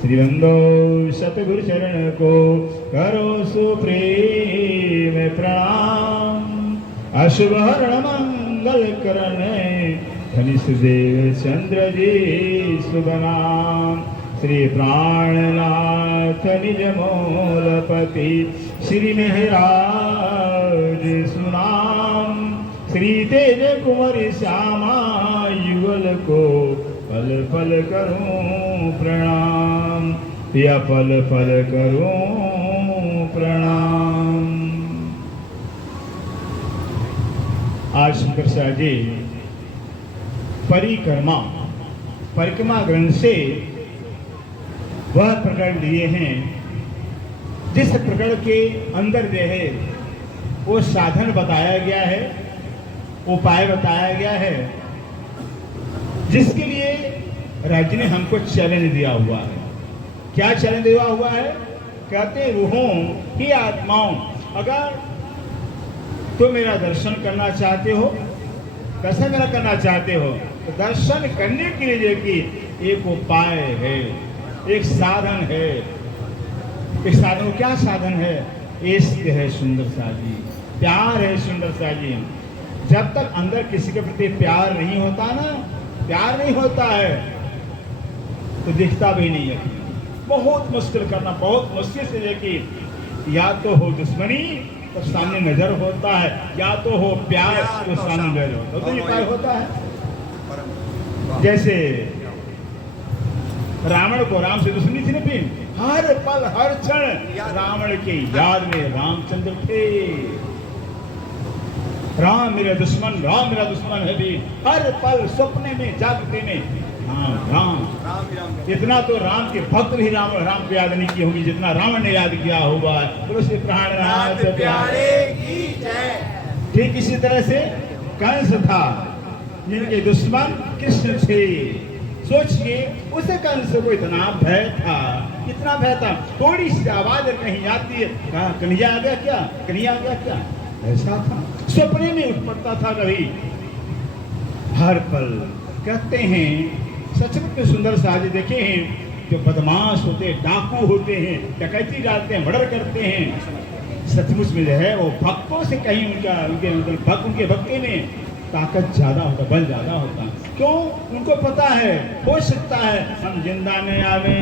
श्रीबंदो सतगुरु चरण को करो सुप्रेम प्रणाम। अशुभ हरण मंगल करने धनिष देव चंद्र जी शुभ नाम। श्री प्राणनाथ निज मोलपति श्री मेहराज सुनाम। श्री तेज कुंवर श्यामा युगल को पल पल करूं प्रणाम। या पल पल करूं प्रणाम। आज शंकर शाह जी परिक्रमा ग्रंथ से वह प्रकरण लिए हैं जिस प्रकरण के अंदर जो है वो साधन बताया गया है, उपाय बताया गया है, जिसके लिए राज्य ने हमको चैलेंज दिया हुआ है। क्या चैलेंज दिया हुआ है? कहते रूहों की आत्माओं, अगर तुम मेरा दर्शन करना चाहते हो, दर्शन मेरा करना चाहते हो, तो दर्शन करने के लिए कि एक उपाय है, एक साधन है। एक साधन, क्या साधन है? इश्क है सुंदर शाह जी, प्यार है सुंदर शाह जी। जब तक अंदर किसी के प्रति प्यार नहीं होता ना, प्यार नहीं होता है तो दिखता भी नहीं है। बहुत मुश्किल करना, बहुत मुश्किल से देखिए, या तो हो दुश्मनी तो सामने नजर होता है, या तो हो प्यार तो सामने नजर होता है। तो ये प्यार होता है। जैसे रावण को राम से दुश्मनी थी ना, हर पल हर क्षण रावण के याद में रामचंद्र थे। राम मेरा दुश्मन है भी, हर पल सपने में जागते में राम। इतना तो राम के भक्त भी राम को याद नहीं की होगी जितना रावण ने याद किया होगा। तो उसे प्राणनाथ प्यारे की जय। ठीक इसी तरह से कंस था, जिनके दुश्मन कृष्ण थे। सोचिए उसे कंस को इतना भय था, थोड़ी सी आवाज कहीं आती है, कहा कन्हैया आ गया क्या, कन्हैया आ गया क्या, ऐसा था। सपने में उठ पड़ता था कभी, हर पल। कहते हैं सचमुच में सुंदर शाह जी देखे हैं, जो बदमाश होते हैं, डाकू होते हैं, डकैती डालते हैं, मर्डर करते हैं, सचमुच में जो है वो भक्तों से कहीं उनके भक्ति में ताकत ज्यादा होता, बल ज्यादा होता। क्यों? उनको पता है हो सकता है हम जिंदा नहीं आवे,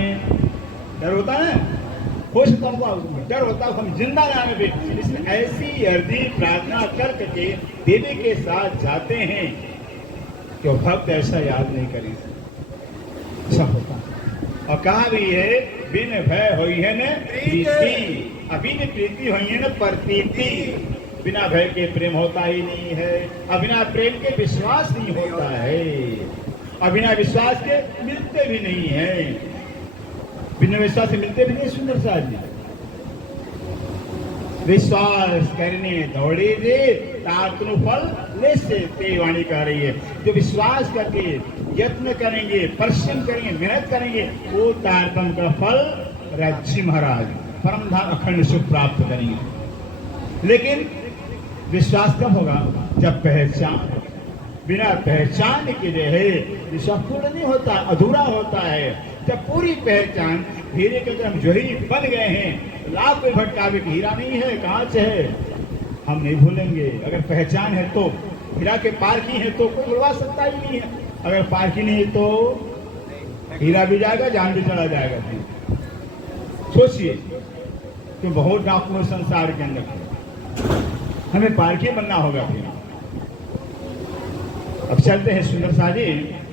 डर होता है, हो सकता है डर होता है हम जिंदा नहीं आवे। इसलिए ऐसी अर्जी प्रार्थना करके देवी के साथ जाते हैं कि भक्त ऐसा याद नहीं करेंगे। सब होता है। और कहा भी है, बिन भय होई है न प्रीति, बिन प्रीति होई है न प्रतीति। बिना भय के प्रेम होता ही नहीं है, और बिना प्रेम के विश्वास नहीं होता है, और बिना विश्वास के मिलते भी नहीं है। बिना विश्वास से मिलते भी नहीं। सुंदर शाह जी विश्वास करने दौड़े दे तातनु फल ले से, ते वाणी कह रही है। जो विश्वास करके यत्न करेंगे, परिश्रम करेंगे, मेहनत करेंगे, वो तारतम का फल राज्य महाराज परम धाम अखंड सुख प्राप्त करेंगे। लेकिन विश्वास कब होगा? जब पहचान, बिना पहचान के जो है विश्वास पूर्ण नहीं होता, अधूरा होता है। जब पूरी पहचान, हीरे के जब हम जोही बन गए हैं, लाख कोई भटकावे की हीरा नहीं है, कहाँ से है हम नहीं भूलेंगे। अगर पहचान है तो, हीरा के पार की है तो कोई भुलवा सकता ही नहीं है। अगर पार की नहीं है तो हीरा भी जाएगा, जान भी चला जाएगा। सोचिए कि बहुत डाकू संसार के अंदर, हमें पारखी बनना होगा। फिर अब चलते हैं सुंदर शाह जी,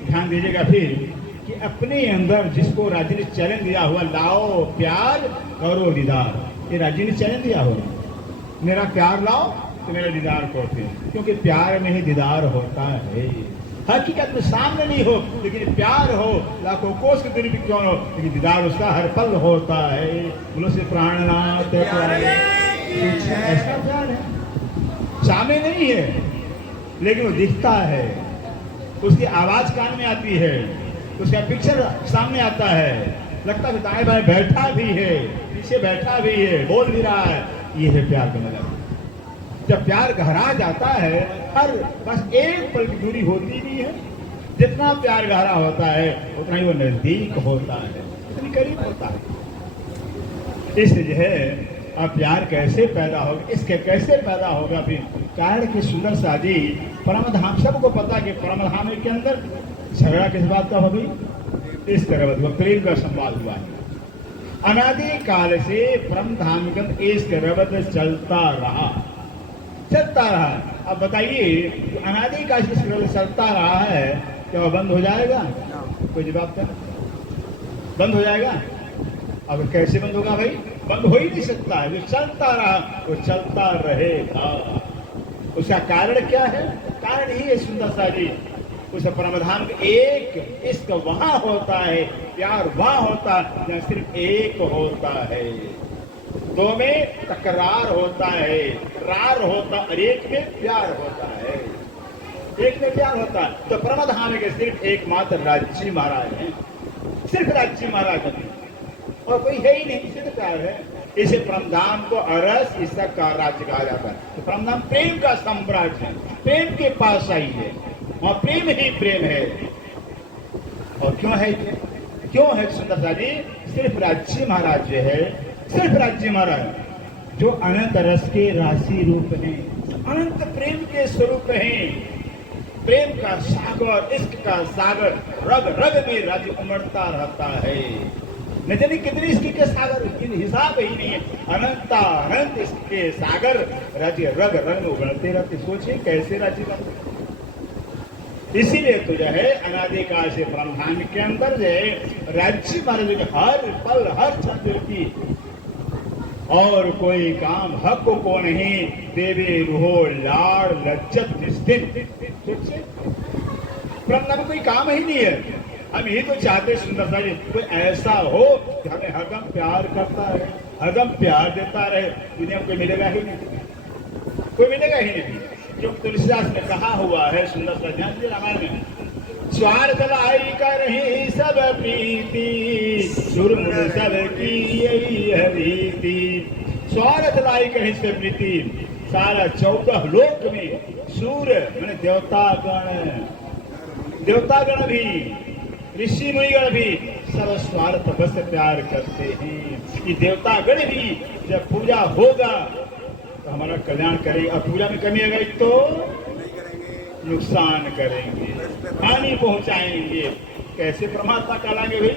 ध्यान दीजिएगा फिर कि अपने अंदर जिसको राज्य ने चैलेंज दिया हुआ, लाओ प्यार करो दीदार। ये राज्य ने चैलेंज दिया हुआ, मेरा प्यार लाओ तो मेरा दीदार करो। फिर क्योंकि प्यार में ही दीदार होता है। हकीकत में सामने नहीं हो, लेकिन प्यार हो, लाखों कोस की दूरी भी क्यों हो, लेकिन दीदार उसका हर पल होता है। बोलो से प्राणनाथ प्यारे। ऐसा प्यार है, सामने नहीं है लेकिन वो दिखता है, उसकी आवाज कान में आती है, उसका पिक्चर सामने आता है, लगता है दाएं बाएं बैठा भी है, पीछे बैठा भी है, बोल भी रहा है। ये है प्यार का मतलब। जब प्यार गहरा जाता है, हर बस एक पल की दूरी होती नहीं है। जितना प्यार गहरा होता है उतना ही वो नजदीक होता है। इतनी करीब होता है। इससे जो है अब प्यार कैसे पैदा होगा, इसके कैसे पैदा होगा फिर कारण की सुंदर शादी परमधाम, सबको पता कि परमधाम के अंदर झगड़ा किस बात का हो गई, इस तरह प्रेम का संवाद हुआ है। अनादि काल से परमधाम के अंदर इस तरह चलता रहा। अब बताइए अनादि काल से चलता रहा है, क्या वो बंद हो जाएगा? कोई जवाब क्या? बंद हो जाएगा? अब कैसे बंद होगा भाई? बंद हो ही नहीं सकता है। जो चलता रहा वो चलता रहेगा। उसका कारण क्या है? कारण ही है सुंदर सा जी, उस परमधाम एक इश्क वहां होता है, प्यार वहां होता है जहां सिर्फ एक होता है। दो में तकरार होता है, रार होता, और एक में प्यार होता है, एक में प्यार होता है। तो परमधाम के सिर्फ एकमात्र राज्य महाराज हैं, सिर्फ राज्य महाराज हैं और कोई है ही नहीं, इसे तो प्यार है। इसे परमधाम को अरस ईसा का राज्य कहा जाता है। तो परमधाम प्रेम का साम्राज्य है, प्रेम के पास आई है और प्रेम ही प्रेम है। और क्यों है, क्यों है सुंदरता जी? सिर्फ राज्य महाराज है, सिर्फ राज्य महाराज जो अनंत रस के राशि रूप हैं, अनंत प्रेम के स्वरूप हैं। प्रेम का सागर, इश्क का सागर रग रग में राज्य उमड़ता रहता है। न जाने कितने इसके के सागर, हिसाब ही नहीं है। अनंता अनंत इसके सागर राज्य रग रग में उगड़ते रहते। सोचिए कैसे राज्य बनते। इसीलिए तो जो है अनादिकाल से ब्रह्मांड के अंदर जो है राज्य महाराज हर पल हर क्षण की और कोई काम हक को नहीं देवे रूहो लाड़ लज्जत स्थित। ब्रह्मांड में कोई काम ही नहीं है। हम यही तो चाहते सुंदर सा कोई ऐसा हो कि हमें हरदम प्यार करता है, हरदम प्यार देता रहे। दुनिया में कोई मिलेगा ही नहीं, कोई मिलेगा ही नहीं। जो तुलसीदास ने कहा हुआ है सुंदर सा, ध्यान दीजिए रामायण में, स्वार्थ लाई कर ही सब प्रीति, सुरमुन सब की यही है रीति। स्वार्थ लाई कर ही सब प्रीति, सारा 14 लोक में सूर्य मैंने देवतागण भी, ऋषि मुनिगण भी सब स्वार्थ बस प्यार करते हैं। कि देवतागण भी जब पूजा होगा तो हमारा कल्याण करेंगे, और पूजा में कमी अगर तो नुकसान करेंगे, हानि पहुंचाएंगे। कैसे परमात्मा कहलाएंगे भाई?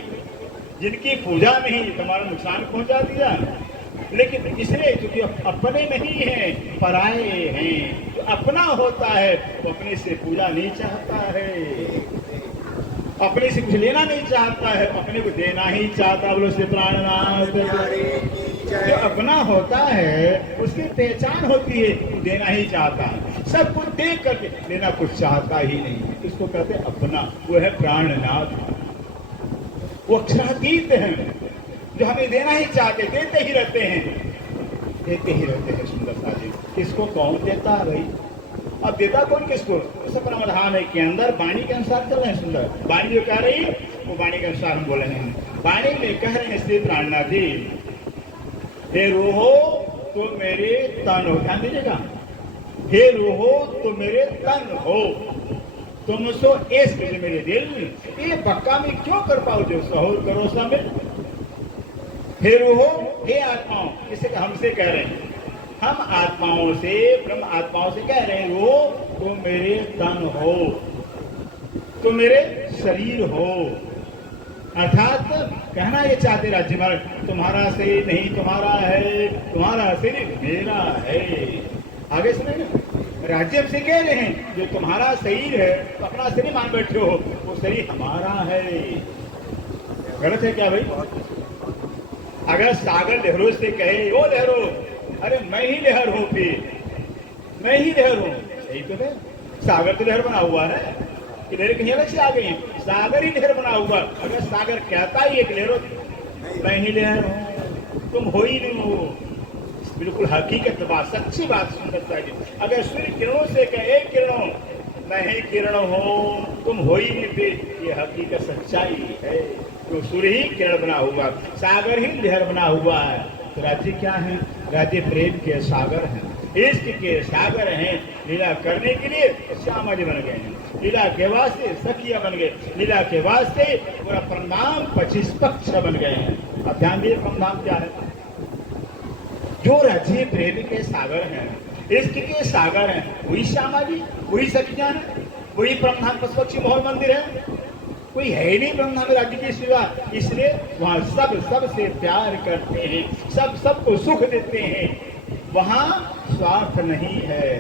जिनकी पूजा में ही तुम्हारा नुकसान पहुंचा दिया। लेकिन इसलिए क्योंकि अपने नहीं हैं, पराए हैं। जो अपना होता है वो अपने से पूजा नहीं चाहता है, अपने से कुछ लेना नहीं चाहता है, अपने को देना ही चाहता। बोलो श्री प्राणनाथ। जो अपना होता है उसकी पहचान होती है, वो देना ही चाहता है। सब कुछ देख करके लेना कुछ चाहता ही नहीं। इसको कहते हैं अपना। वो है प्राणनाथ, वो अक्षरातीत हैं, जो हमें देना ही चाहते, देते ही रहते हैं, देते ही रहते हैं। सुंदर सा जी, किसको कौन देता है भाई? अब देता कौन किसको? उस परमधाम के अंदर वाणी के अनुसार चल रहे हैं। सुंदर वाणी जो कह रही वो वाणी के अनुसार हम बोले हैं। वाणी में कह रहे हैं श्री प्राणनाथ जी, हे रूहो तो मेरे तन हो। ध्यान दीजिएगा, हे रूहो तो मेरे तन हो, तुम सो इश्क जो मेरे दिल। ये पक्का में क्यों कर पाओ जो सहूर करो समय। हे रूहो, हे आत्माओं, इसे हमसे कह रहे हैं, हम आत्माओं से, ब्रह्म आत्माओं से कह रहे हैं, वो तो मेरे तन हो, तो मेरे शरीर हो। अर्थात कहना ये चाहते राज्य महाराज, तुम्हारा शरीर नहीं तुम्हारा है, तुम्हारा शरीर मेरा है। आगे सुने ना, राज्य से कह रहे हैं जो तुम्हारा शरीर है तो अपना शरीर मान बैठे हो, वो शरीर हमारा है। गलत है क्या भाई? अगर सागर लहरों से कहे, ओ लहरों, अरे मैं ही लहर हूं, फिर मैं ही लहर हूं, सही तो है। सागर तो लहर बना हुआ है कि लहर कहीं अलग से आ गई? सागर ही लहर बना हुआ। अगर सागर कहता ही एक लहरों मैं ही लहर हूं, तुम हो ही नहीं हो। बिल्कुल हकीकत बात, सच्ची बात सुंदरता जी। अगर सूर्य किरणों से कहे किरणों मैं ही किरण हूं, तुम हो ही नहीं, फिर ये हकीकत सच्चाई है। तो सूर्य ही किरण बना हुआ, सागर ही लहर बना हुआ है। तो राज्य क्या है? राज्य प्रेम के सागर हैं, इश्क के सागर हैं। लीला करने के लिए श्यामा जी बन गए हैं। लीला के वास्ते सखिया बन गए, लीला के वास्ते पूरा प्रणाम 25 पक्ष बन गए हैं। अब ध्यान दीजिए प्रणाम क्या है। जो रची प्रेम के सागर हैं, इश्क के सागर हैं, वही श्यामा जी, वही सखियां हैं, वही प्रधान पशुपक्षी मोहन मंदिर है। कोई है ही नहीं ब्रह्मा में राज्य के सिवा, इसलिए वहां सब से प्यार करते हैं, सबको सुख देते हैं। वहां स्वार्थ नहीं है,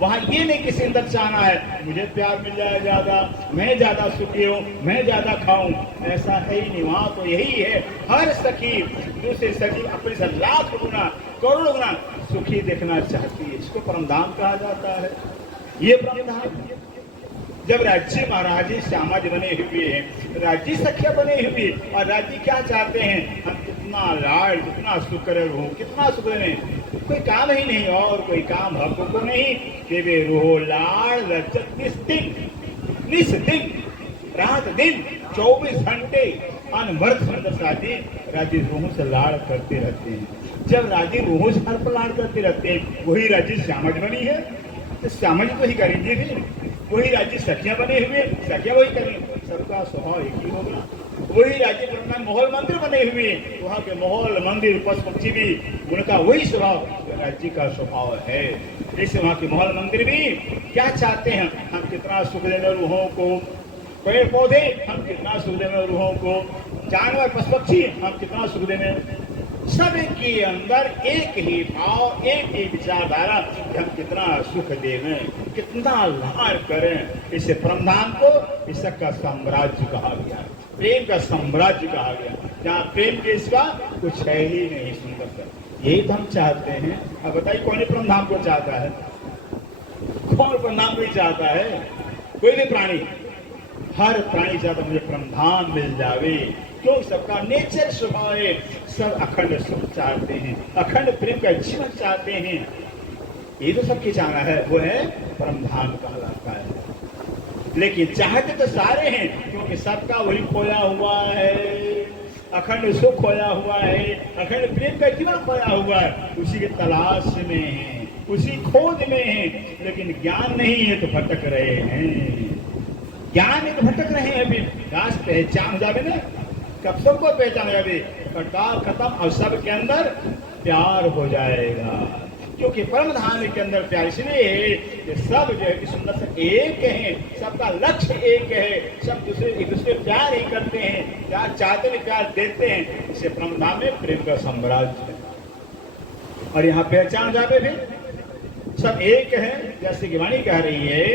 वहां ये नहीं किसी अंदर चाहना है मुझे प्यार मिल जाए ज्यादा, मैं ज्यादा सुखी हूं, मैं ज्यादा खाऊं, ऐसा है ही नहीं। वहां तो यही है, हर सखी दूसरे सखी अपने से लाख गुना करोड़ गुना सुखी देखना चाहती है। इसको परमधाम कहा जाता है। ये परमधाम जब राज्य महाराजी श्यामा जी बने हुए हैं, राज्य सखिया बने हुए, और राज्य क्या चाहते हैं, हम कितना लाड़ कितना शुक्र हो, कितना शुक्र है, कोई काम ही नहीं और कोई काम हमको नहीं, देवे रोहो लाड़ रजत निस्दिन रात दिन 24 घंटे अनवर्थ सुंदर साथी राज्य रोहों से लाड़ करते रहते हैं। जब राज्य रोहों से हर पर लाड़ करते रहते हैं, वही राज्य श्यामा जी बनी है, तो श्यामा जी तो ही करेंगे भी, वही राज्य सखियां बने हुए, सखियां वही करेंगे, सबका स्वभाव एक ही होगा। वही राज्य में मोहल मंदिर बने हुए, वहाँ के मोहल मंदिर पशु पक्षी भी उनका वही स्वभाव राज्य का स्वभाव है। जैसे वहाँ के मोहल मंदिर भी क्या चाहते हैं, हम कितना सुख देने रूहों को, पेड़ पौधे हम कितना सुख देने रूहों को, जानवर पशु पक्षी हम कितना सुख देने, सब के अंदर एक ही भाव, एक ही विचारधारा, हम कितना सुख देवें, कितना लाभ करें। इसे परमधाम को इसका साम्राज्य कहा गया, प्रेम का साम्राज्य कहा गया, जहाँ प्रेम के इसका कुछ है ही नहीं। सुंदर सा यही तो हम चाहते हैं। अब बताइए कौन परमधाम को चाहता है, कौन परमधाम को चाहता है? कोई भी प्राणी, हर प्राणी चाहता मुझे परमधाम मिल जावे, क्यों? सबका नेचर स्वभाव है, सब अखंड सुख चाहते हैं, अखंड प्रेम का जीवन चाहते हैं। ये तो सबकी चाहना है, वो है परमधाम कहलाता है। लेकिन चाहते तो सारे हैं, क्योंकि सबका वही खोया हुआ है, अखंड सुख खोया हुआ है, अखंड प्रेम का जीवन खोया हुआ है, उसी की तलाश में है, उसी खोज में है। लेकिन ज्ञान नहीं है तो भटक रहे हैं, ज्ञान है तो भटक रहे हैं। अभी रास पहचान हो जावे ना, कब सबको पहचान जावे, कटार खत्म और सब के अंदर प्यार हो जाएगा। क्योंकि परमधाम के अंदर प्यार इसलिए है कि सब जो है सुंदर से एक है, सबका लक्ष्य एक है, सब दूसरे एक दूसरे प्यार ही करते हैं, प्यार चाहते हैं, प्यार देते हैं। इसे परमधाम में प्रेम का साम्राज्य है। और यहाँ पहचान जावे भी सब एक है। जैसे कि वाणी कह रही है,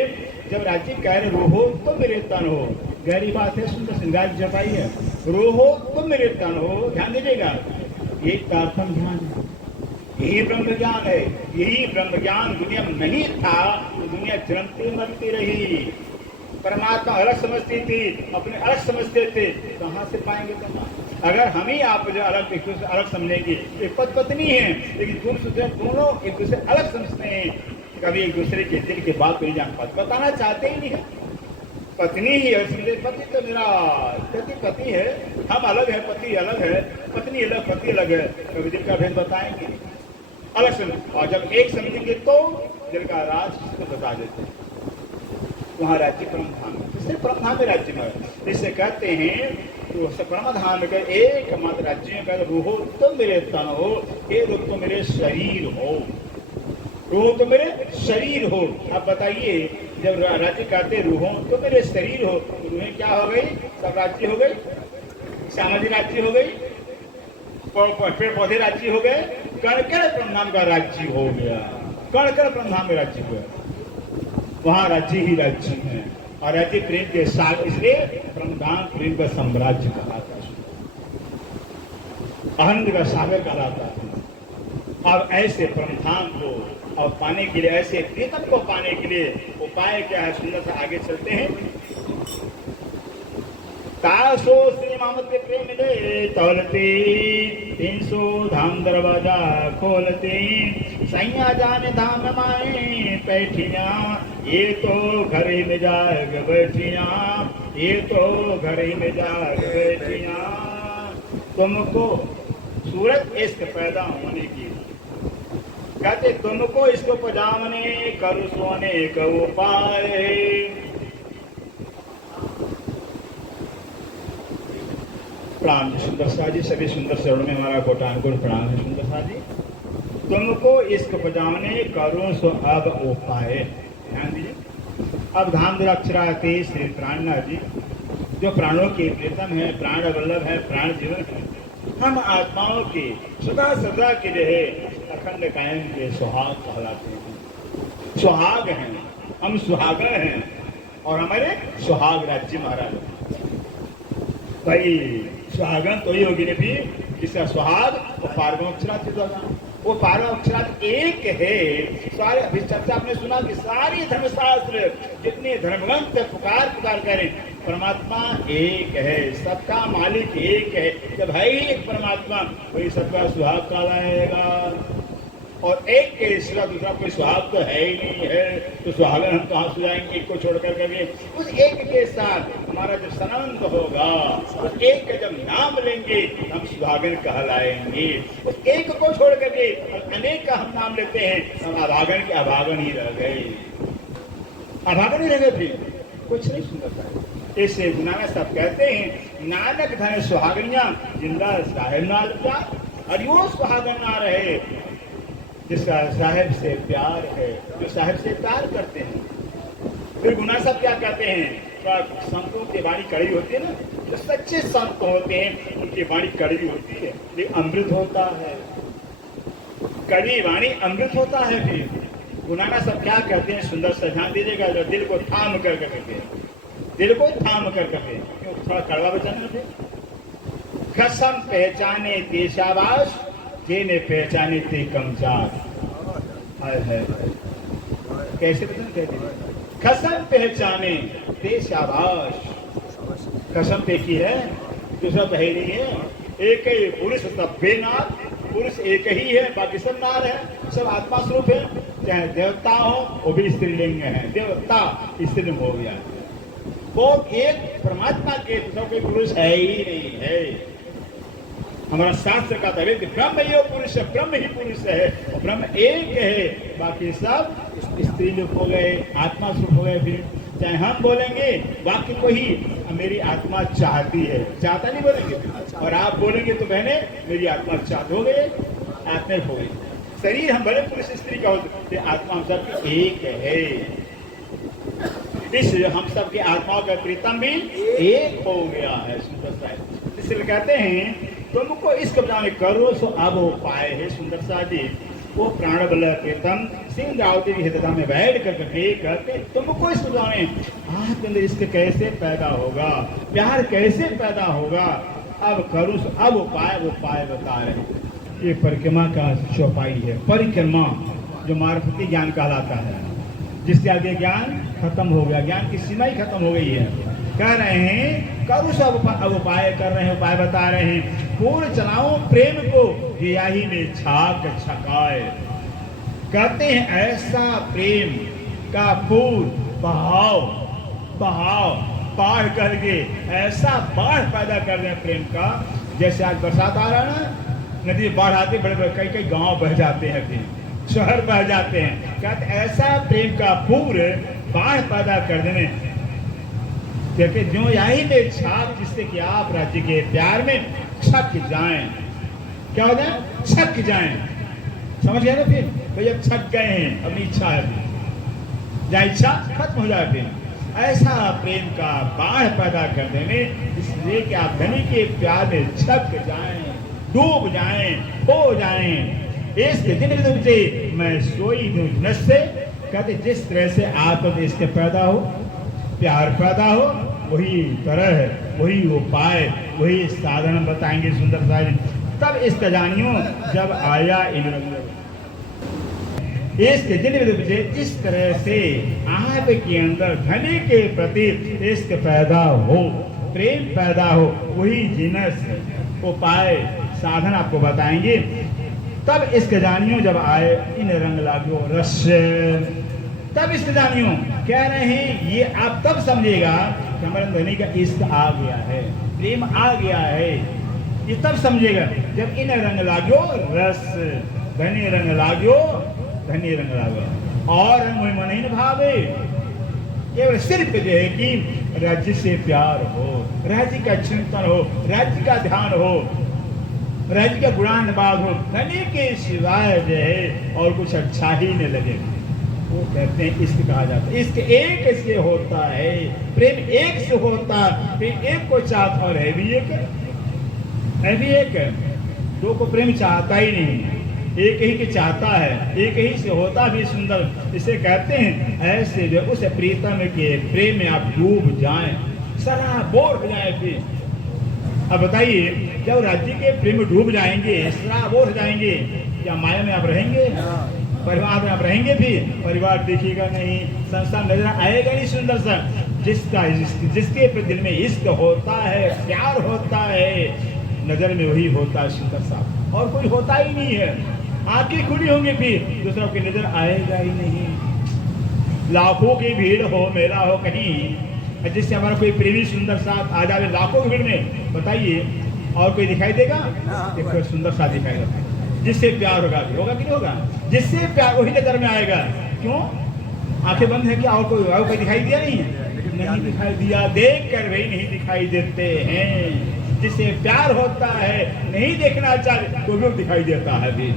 जब राज्य कह रहे रोहो तो मेरे तन हो, गहरी बात है, सुंदर श्रृंगार जताई है, रोहो तो मेरे तन हो। ध्यान दीजिएगा, एक प्रार्थम ध्यान, यही ब्रह्म ज्ञान है। यही ब्रह्म ज्ञान दुनिया में नहीं था तो दुनिया जन्मती मरती रही। परमात्मा अलग समझती थी, अपने अलग समझते थे, कहाँ से पाएंगे कहाँ? अगर हम ही आप जो अलग एक दूसरे अलग समझेंगे, एक पति पत्नी है लेकिन दोनों एक दूसरे अलग समझते हैं, कभी एक दूसरे के दिल के बात को नहीं जान पाते, बताना चाहते ही नहीं है। पत्नी ही है, इसलिए पति तो मेरा पति है, हम अलग है, पति अलग है, पत्नी अलग, पति अलग है, कभी दिल का भेद बताएंगे अलग समझ। और जब एक समझेंगे तो दिल का राज को बता देते हैं। वहाँ राज्य परमधाम, इससे परमधाम में राज्य में इससे कहते हैं तो परमधाम के एकमात्र राज्य में कहते रूहो तो मेरे तन हो, ये रूप तो मेरे शरीर हो, रूह तो मेरे शरीर हो। अब बताइए, जब राज्य कहते रूहों तो मेरे शरीर हो, तो रूहें क्या हो गई? सब राज्य हो गई, सामाजिक राज्य हो गई, पेड़ पौधे राज्य हो गए, कणकण परमधाम का राज्य हो गया, कणकण परमधाम का राज्य हो गया। वहाँ राज्य ही राज्य है, और राज्य प्रेम के साथ, इसलिए परमधाम प्रेम का साम्राज्य कहलाता है, आनंद का सागर कहलाता है। अब ऐसे परमधाम को और पाने के लिए, ऐसे प्रीतम को पाने के लिए उपाय क्या है? सुंदर से आगे चलते हैं। तासो श्री मामत के प्रेम मिले तौलती, 300 धाम दरवाजा खोलती, सैया जाने धाम माए बैठिया, ये तो घर ही में जाग बैठिया, ये तो घर ही में जाग बैठिया। तुमको सूरत इश्क पैदा होने की, कहते तुमको इसको पजामने कर सोने का उपाय, प्रणाम जी सुंदर शाह जी, सभी सुंदर चरणों में हमारा कोटानुकोट प्रणाम है। सुंदर शाह जी, तुमको इश्क बजाने करो सो अब उपाय। ध्यान दीजिए, अब धाम अक्षराते श्री प्राणनाथ जी जो प्राणों के प्रीतम है, प्राण वल्लभ है, प्राण जीवन है, हम आत्माओं के सदा सदा के रहे अखंड कायम के सुहाग कहलाते हैं। सुहाग हैं, हम सुहागर हैं और हमारे सुहाग राज्य महाराज भाई सुहागन तो ही होगी भी जिसका सुहाग और पारगम अक्षरात द्वारा, वो पारगम अक्षरात एक है। सारे अभी चर्चा आपने सुना कि सारे धर्मशास्त्र जितने धर्मग्रंथ पुकार करें, परमात्मा एक है, सबका मालिक एक है। जब है एक परमात्मा, वही सबका सुहाग कहलाएगा। और एक के सिवा दूसरा कोई सुहाग तो है ही नहीं है, तो सुहागन हम कहाँ सुहाएंगे एक को छोड़कर कभी। उस एक के साथ हमारा जब संबंध होगा, उस एक का जब नाम लेंगे हम सुहागन कहलाएंगे। उस एक को छोड़ करके अनेक का हम नाम लेते हैं, हम अभागन के अभागन ही रह गए, अभागन ही रह गए, फिर कुछ नहीं सुंदरता है। इससे गुनाना सब कहते हैं नानक धन सुहागनिया जिंदा साहेब ना और यो सुहागन ना रहे जिसका साहेब से प्यार है, जो साहेब से प्यार करते हैं। फिर गुना साहब क्या कहते हैं, संतों की वाणी कड़वी होती है ना, जो सच्चे संत होते हैं उनकी वाणी कड़वी होती है, ये अमृत होता है। कड़वी वाणी अमृत होता है। फिर गुनाना सब क्या कहते हैं, सुंदर सा ध्यान दीजिएगा, जो दिल को थाम कर करके, दिल को थाम कर करके, थोड़ा कड़वा बचाना। फिर कसम पहचाने देशावास जेने पहचाने थे कमजार। है कैसे कहते, कसम पहचाने देशावास, कसम पे की है, दूसरा तो है नहीं है। एक ही पुरुष सब बेनार, पुरुष एक ही है, बाकी सब नार है, सब आत्मा स्वरूप है। चाहे देवता हो वो भी स्त्रीलिंग है, देवता स्त्रीलिंग हो गया। वो एक परमात्मा के दूसरा कोई पुरुष है ही नहीं है। हमारा शास्त्र का तभी ब्रह्म ही पुरुष है, ब्रह्म ही पुरुष है और ब्रह्म एक है, बाकी सब स्त्री लोग हो गए, आत्मा स्वरूप हो गए। फिर चाहे हम बोलेंगे वाक्य को ही मेरी आत्मा चाहती है, चाहता नहीं बोलेंगे, और आप बोलेंगे तो बहने मेरी आत्मा चाहती हो गए, आत्मा हो गई। शरीर हम बड़े पुरुष स्त्री का होते, आत्मा हम सब एक है। इस हम सब की आत्माओं का प्रीतम भी एक हो गया है। इसलिए कहते हैं तुमको इसको बजाने करो सो अब उपाय है। सुंदर शाह जी वो प्राण बल प्रीतम सिंह रावती की हृदय में बैठ कर कहते तुमको इसको बजाने आपके अंदर इसके कैसे पैदा होगा, प्यार कैसे पैदा होगा, अब करो सो अब उपाय बता रहे। ये परिक्रमा का चौपाई है, परिक्रमा जो मार्फती ज्ञान कहलाता है, जिससे आगे ज्ञान खत्म हो गया, ज्ञान की सीमा ही खत्म हो गई है। कह रहे हैं करो सब अब उपाय कर रहे हैं, उपाय बता रहे हैं। पूर्ण चलाओ प्रेम को हियाही में छाक छकाए। कहते हैं ऐसा प्रेम का पूर्ण बहाव बाढ़ करके ऐसा बाढ़ पैदा कर रहे हैं प्रेम का। जैसे आज बरसात आ रहा है ना, नदी बाढ़ आती, बड़े बड़े कई गांव बह जाते हैं, फिर शहर बह जाते हैं। कहते ऐसा प्रेम का पूर्ण बाढ़ पैदा कर देने, कहते जो यही में छाप जिससे कि आप राज्य के प्यार में छक जाएं। क्या हो जाए? छक जाएं। समझ गए ना? फिर भाई अब छक गए हैं, अपनी इच्छा है, जहाँ इच्छा खत्म हो जाए, फिर ऐसा प्रेम का बाढ़ पैदा कर देने, इसलिए कि आप धनी के प्यार में छक जाएं, डूब जाएं, हो जाएं। इसके दिन से मैं सोई दूं नशे। कहते जिस तरह से आप इसके पैदा हो, प्यार पैदा हो, वही तरह, वही उपाय, वही साधन बताएंगे सुंदर साहिब। तब इसका जानियो जब आया इन इसके दिन से इस तरह से आपके अंदर धनी के प्रति इश्क पैदा हो, प्रेम पैदा हो, वही जिनस उपाय साधन आपको बताएंगे। तब इसके जानियो जब आए इन रंग लागो रस, तब इसके जानियो कह रहे हैं ये आप तब समझेगा कि हमारे धनी का इश्क आ गया है, प्रेम आ गया है। ये तब समझेगा जब इन रंग लागो रस, धनी रंग लागो, धनी रंग लागो और रंग मन ही न भावे। केवल सिर्फ जो है कि राज्य से प्यार हो, राज्य का चिंतन हो, राज्य का ध्यान हो, राज्य का गुणानुवाद हो, धनी के सिवाय जो है और कुछ अच्छा ही नहीं लगे। वो कहते हैं इश्क कहा जाता है। इश्क एक से होता है, प्रेम एक से होता है, फिर एक को चाहता और है भी एक है। दो को प्रेम चाहता ही नहीं, एक ही के चाहता है, एक ही से होता भी सुंदर। इसे कहते हैं ऐसे जो उस प्रीतम के प्रेम में आप डूब जाएं, सराबोर हो जाए। फिर अब बताइए, जब राज्य के प्रेम में डूब जाएंगे, सराबोर हो जाएंगे, क्या माया में आप रहेंगे? परिवार में आप रहेंगे? भी परिवार दिखेगा नहीं, संसार नजर आएगा नहीं सुंदर सा। जिसके दिल में इश्क होता है, प्यार होता है, नजर में वही होता है सुंदर सा, और कोई होता ही नहीं है। आंखें खुली होंगी फिर दूसरों की नजर आएगा ही नहीं। लाखों की भीड़ हो, मेला हो कहीं, जिससे हमारा कोई प्रेमी सुंदर साथ आ जाए लाखों की भीड़ में, बताइए और कोई दिखाई देगा? एक सुंदर सा दिखाई देगा, जिससे प्यार होगा कि नहीं होगा? जिससे प्यार वही नजर में आएगा। क्यों? आंखें बंद है क्या? और कोई दिखाई दिया नहीं दिखाई दिया, देख कर वही नहीं दिखाई देते हैं। जिससे प्यार होता है, नहीं देखना चाहते तो भी दिखाई देता है, भी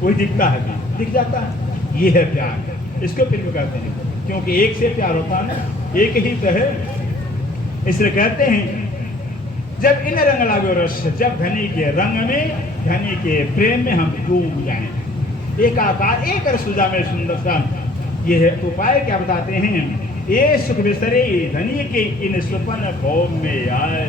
कोई दिखता है, भी दिख जाता है। ये है प्यार, इसको प्रेम कहते हैं, क्योंकि एक से प्यार होता है ना, एक ही तो है। इसलिए कहते हैं जब इन रंग लागो रस, जब धनी के रंग में, धनी के प्रेम में हम डूब जाएं, एक आकार एक रसुजा में सुंदर सा। ये है उपाय क्या बताते हैं? ये सुख बिसरे धनी के इन सुपन भोग में आए।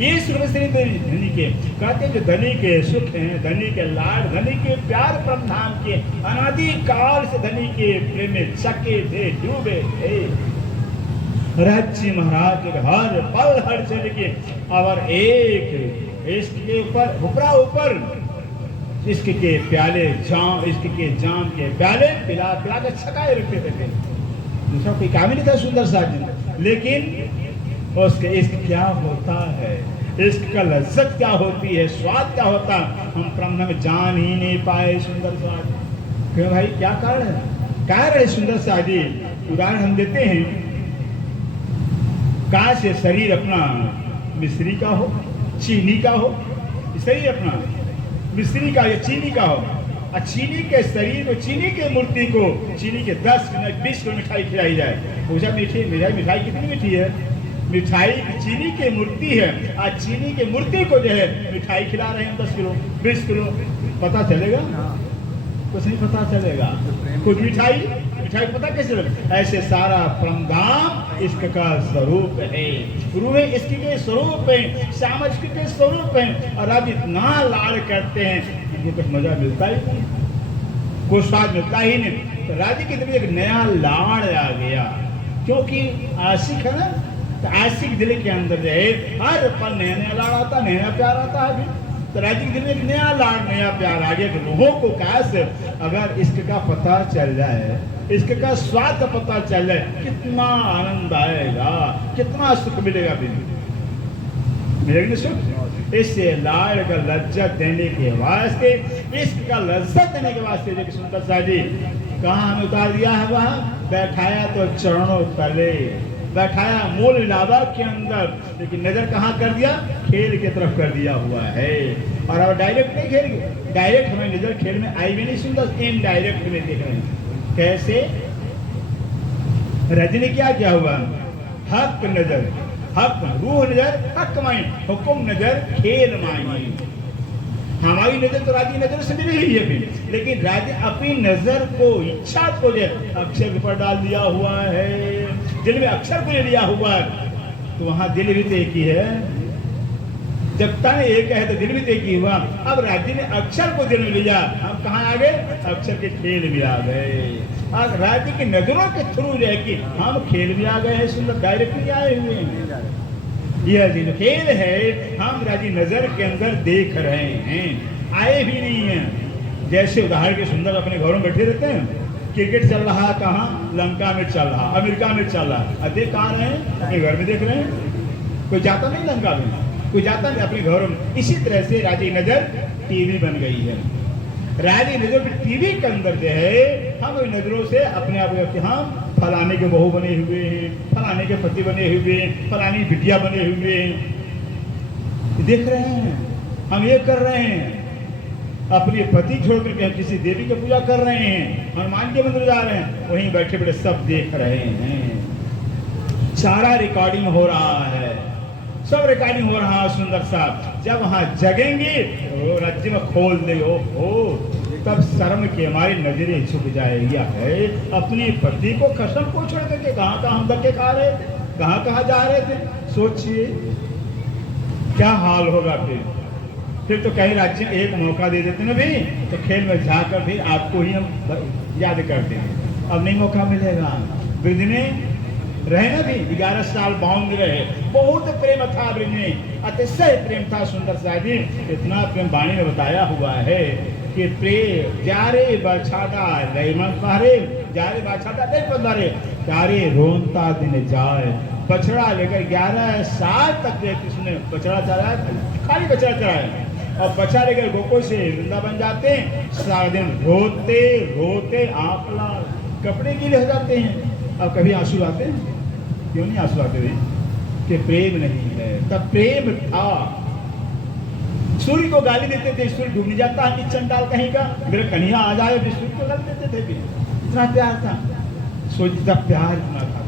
ये सुख बिसरे धनी के, कहते हैं जो धनी के सुख हैं, धनी के लाड, धनी के प्यार परम धाम के, अनादि काल से धनी के प्रेम में चके थे, डूबे थे। राज्य महाराज हर पल हर चल के, और एक इसके ऊपर ऊपर इसके प्याले जाम, इसके जाम के प्याले पिला पिला के छकाए रखते थे। दूसरा कोई काम ही नहीं था सुंदर सा। लेकिन उसके इश्क क्या होता है, इश्क का लज्जत क्या होती है, स्वाद क्या होता, हम ब्रह्म में जान ही नहीं पाए सुंदर सा। क्यों भाई, क्या कारण है? कारण है सुंदर सा जी। उदाहरण हम देते हैं, काश ये शरीर अपना मिस्री का हो, चीनी का हो, शरीर अपना मिस्री का या चीनी का हो, और चीनी के शरीर को, चीनी के मूर्ति को, चीनी के 10-20 किलो मिठाई खिलाई जाए। पूछा मिठाई कितनी मीठी है? मिठाई चीनी की मूर्ति है, आज चीनी के मूर्ति को जो है मिठाई खिला रहे हैं 10 किलो 20 किलो, पता चलेगा? कुछ नहीं पता चलेगा। खुद मिठाई पता कैसे लगे? ऐसे सारा परमधाम इश्क का स्वरूप है, रूहे इश्क के स्वरूप है, श्याम इश्क के स्वरूप है। और अब इतना लाड़ करते हैं, इनको कुछ मजा मिलता ही नहीं, कुछ स्वाद मिलता ही नहीं। तो राज्य की तरफ एक नया लाड़ आ गया, क्योंकि आशिक है ना, तो आशिक दिल के अंदर जो है हर पल नया नया लाड़ आता, नया प्यार आता है। तो राज्य के दिल में एक नया लाड़, नया प्यार आ गया। तो लोगों को कैसे अगर इश्क का पता चल जाए, इसके का स्वाद का पता चल जाए, कितना आनंद आएगा, कितना सुख मिलेगा। मिलेगा सुख। इससे लाड़ का लज्जत देने के वास्ते, इश्क का लज्जत देने के वास्ते जो सुंदर सा जी कहाँ हमें उतार दिया है, वहाँ बैठाया तो चरणों तले, बैठाया मूल इलावा के अंदर, लेकिन नजर कहाँ कर दिया? खेल की तरफ कर दिया हुआ है। और अब डायरेक्ट नहीं खेल, डायरेक्ट हमें नजर खेल में आई भी नहीं सुंदर, इनडायरेक्ट में देख रहे हैं। कैसे? रजनी क्या क्या हुआ? हक नजर, हक रूह नजर, हक माई, हुक्म नजर, खेल माई। हमारी नजर तो राजी नजर से मिली हुई है फिर, लेकिन राजी अपनी नजर को, इच्छा को जो अक्षर पर डाल दिया हुआ है, दिल में अक्षर को ले लिया हुआ है। तो वहां दिल भी तो एक ही है, जब तन एक है तो दिल भी तो एक ही हुआ। अब राज्य ने अक्षर को दिल में लिया, हम कहाँ आ गए? अक्षर के खेल में आ गए। आज राज्य की नजरों के थ्रू रह के हम खेल में आ गए हैं, सुंदर डायरेक्ट नहीं आए हुए हैं। यह जो खेल है, हम राज्य नजर के अंदर देख रहे हैं, आए भी नहीं हैं। जैसे उदाहरण के सुंदर अपने घरों में बैठे रहते हैं, क्रिकेट चल रहा कहाँ? लंका में चल रहा, अमेरिका में चल रहा, अरे कहाँ रहे हैं? अपने घर में देख रहे हैं। कोई जाता नहीं लंका में, कोई जाता नहीं अपने घरों में। इसी तरह से राजी नजर टीवी बन गई है। राजी नजर टीवी के अंदर जो है, हम नजरों से अपने आप हम फलाने के बहू बने हुए हैं, फलाने के पति बने हुए हैं, फलानी बिटिया बने हुए हैं। देख रहे हैं हम ये कर रहे हैं, अपने पति छोड़ करके हम किसी देवी की पूजा कर रहे हैं, हनुमान के मंदिर जा रहे हैं, वहीं बैठे बैठे सब देख रहे हैं। सारा रिकॉर्डिंग हो रहा है, सब रिकॉर्डिंग हो रहा है सुंदर साहब। जब वहां जगेंगे तो राज्य में खोल दे हो, तब शर्म की हमारी नजरें झुक जाएगी। है अपनी पति को कसम को छोड़ करके कहाँ कहाँ हम धक्के खा रहे थे, कहाँ कहाँ जा रहे थे। सोचिए क्या हाल होगा। फिर तो कहीं राज्य एक मौका दे देते ना भी, तो खेल में जाकर भी आपको ही हम याद करते हैं। अब नहीं मौका मिलेगा। वृद्ध ने रहे ना भी 11 साल बाउंड रहे, बहुत प्रेम था वृद्ध में, अतिशय प्रेम था सुंदर साजी। इतना प्रेम वाणी में बताया हुआ है कि प्रेम जारे बछाड़ा नहीं मन पारे, जारे बछाड़ा नहीं पंदारे, तारे रोनता दिन जाए। बछड़ा लेकर 11 साल तक कृष्ण ने बछड़ा चलाया, खाली बछड़ा चलाया, और बच्चा लेकर गोकुल से वृंदावन जाते हैं, सारा दिन रोते रोते आंकला कपड़े गीले हो जाते हैं। अब कभी आंसू आते हैं? क्यों नहीं आंसू आते भाई? कि प्रेम नहीं है। तब प्रेम था। सूर्य को गाली देते थे, सूर्य डूब नहीं जाता है कि चंडाल कहीं का, मेरे कन्हैया आ जाए, सूर्य को लग देते थे। इतना प्यार था, सोचता प्यार इतना था।